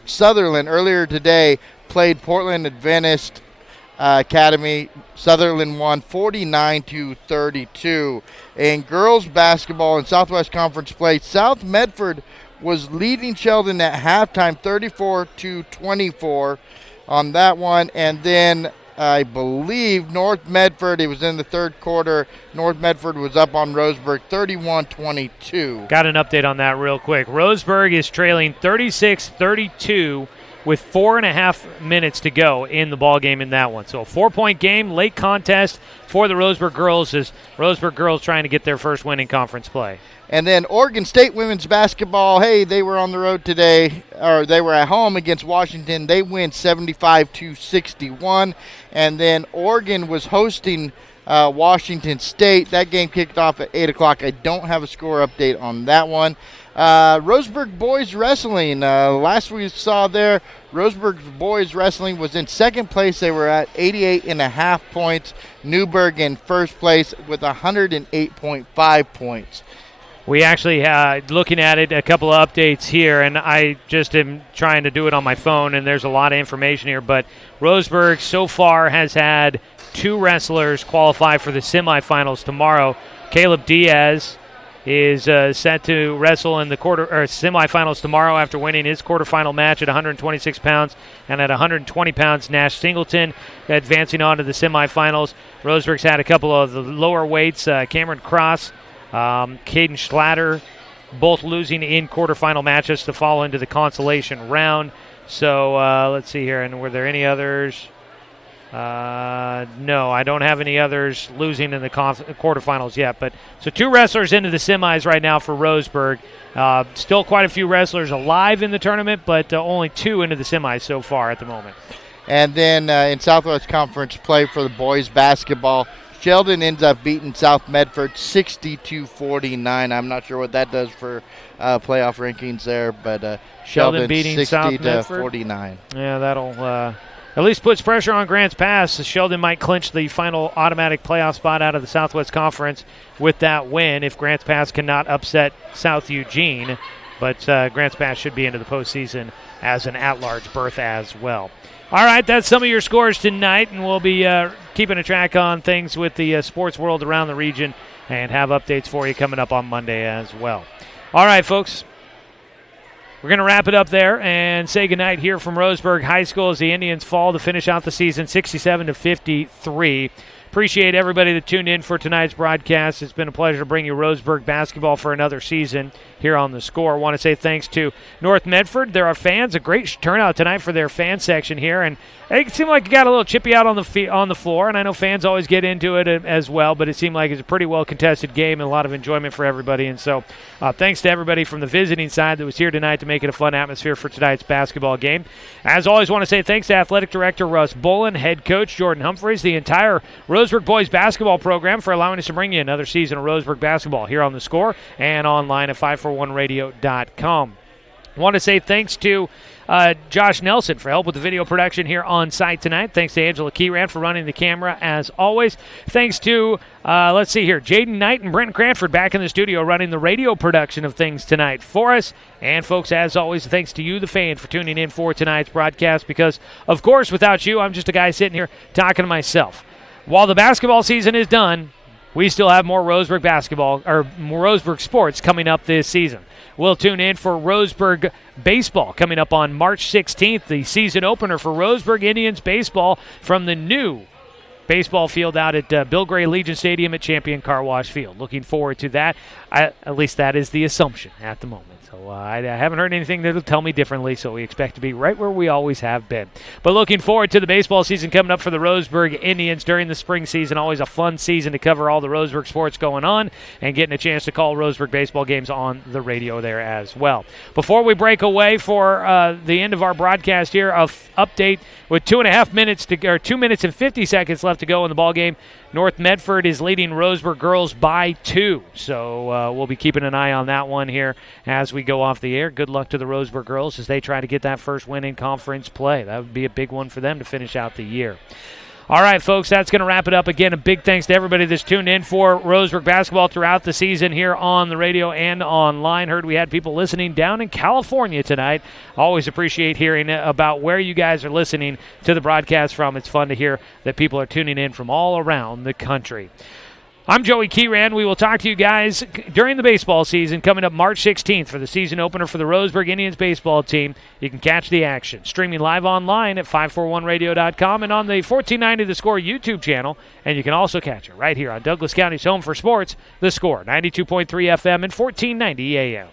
Sutherland earlier today played Portland Adventist Academy. Sutherland won 49-32. In girls basketball in Southwest Conference play, South Medford was leading Sheldon at halftime, 34-24 on that one. And then I believe North Medford, it was in the third quarter, North Medford was up on Roseburg 31-22. Got an update on that real quick. Roseburg is trailing 36-32 with 4.5 minutes to go in the ball game in that one. So a 4-point game, late contest for the Roseburg girls as Roseburg girls trying to get their first win in conference play. And then Oregon State women's basketball, hey, they were on the road today, or they were at home against Washington. They win 75-61. And then Oregon was hosting Washington State. That game kicked off at 8 o'clock. I don't have a score update on that one. Roseburg boys wrestling. Last we saw there, Roseburg boys wrestling was in second place. They were at 88.5 points. Newburgh in first place with 108.5 points. We actually, looking at it, a couple of updates here, and I just am trying to do it on my phone, and there's a lot of information here. But Roseburg so far has had 2 wrestlers qualify for the semifinals tomorrow. Caleb Diaz is set to wrestle in the semifinals tomorrow after winning his quarterfinal match at 126 pounds, and at 120 pounds, Nash Singleton advancing on to the semifinals. Roseburg's had a couple of the lower weights, Cameron Cross, Caden Schlatter, both losing in quarterfinal matches to fall into the consolation round. So let's see here, and were there any others? No, I don't have any others losing in the quarterfinals yet. But so 2 wrestlers into the semis right now for Roseburg. Still quite a few wrestlers alive in the tournament, but only 2 into the semis so far at the moment. And then in Southwest Conference play for the boys basketball, Sheldon ends up beating South Medford 62-49. I'm not sure what that does for playoff rankings there, but Sheldon beating 60-49. Yeah, that'll at least puts pressure on Grants Pass. Sheldon might clinch the final automatic playoff spot out of the Southwest Conference with that win if Grants Pass cannot upset South Eugene. But Grants Pass should be into the postseason as an at-large berth as well. All right, that's some of your scores tonight, and we'll be keeping a track on things with the sports world around the region and have updates for you coming up on Monday as well. All right, folks. We're going to wrap it up there and say goodnight here from Roseburg High School as the Indians fall to finish out the season 67-53. Appreciate everybody that tuned in for tonight's broadcast. It's been a pleasure to bring you Roseburg basketball for another season here on The Score. I want to say thanks to North Medford. There are fans, a great turnout tonight for their fan section here, and it seemed like it got a little chippy out on the floor, and I know fans always get into it as well, but it seemed like it's a pretty well-contested game and a lot of enjoyment for everybody. And so thanks to everybody from the visiting side that was here tonight to make it a fun atmosphere for tonight's basketball game. As always, want to say thanks to Athletic Director Russ Bolin, Head Coach Jordan Humphreys, the entire Roseburg boys basketball program for allowing us to bring you another season of Roseburg basketball here on The Score and online at 541radio.com. I want to say thanks to Josh Nelson for help with the video production here on site tonight. Thanks to Angela Keyran for running the camera as always. Thanks to, Jaden Knight and Brent Cranford back in the studio running the radio production of things tonight for us. And folks, as always, thanks to you, the fan, for tuning in for tonight's broadcast because, of course, without you, I'm just a guy sitting here talking to myself. While the basketball season is done, we still have more Roseburg basketball, or more Roseburg sports coming up this season. We'll tune in for Roseburg baseball coming up on March 16th, the season opener for Roseburg Indians baseball from the new baseball field out at Bill Gray Legion Stadium at Champion Car Wash Field. Looking forward to that. At least that is the assumption at the moment. So I haven't heard anything that will tell me differently, so we expect to be right where we always have been. But looking forward to the baseball season coming up for the Roseburg Indians during the spring season. Always a fun season to cover all the Roseburg sports going on and getting a chance to call Roseburg baseball games on the radio there as well. Before we break away for the end of our broadcast here, update with 2 minutes and 50 seconds left to go in the ball game. North Medford is leading Roseburg girls by 2. So we'll be keeping an eye on that one here as we go off the air. Good luck to the Roseburg girls as they try to get that first win in conference play. That would be a big one for them to finish out the year. All right, folks, that's going to wrap it up. Again, a big thanks to everybody that's tuned in for Roseburg basketball throughout the season here on the radio and online. Heard we had people listening down in California tonight. Always appreciate hearing about where you guys are listening to the broadcast from. It's fun to hear that people are tuning in from all around the country. I'm Joey Keyran. We will talk to you guys during the baseball season coming up March 16th for the season opener for the Roseburg Indians baseball team. You can catch the action streaming live online at 541radio.com and on the 1490 The Score YouTube channel. And you can also catch it right here on Douglas County's home for sports, The Score, 92.3 FM and 1490 AM.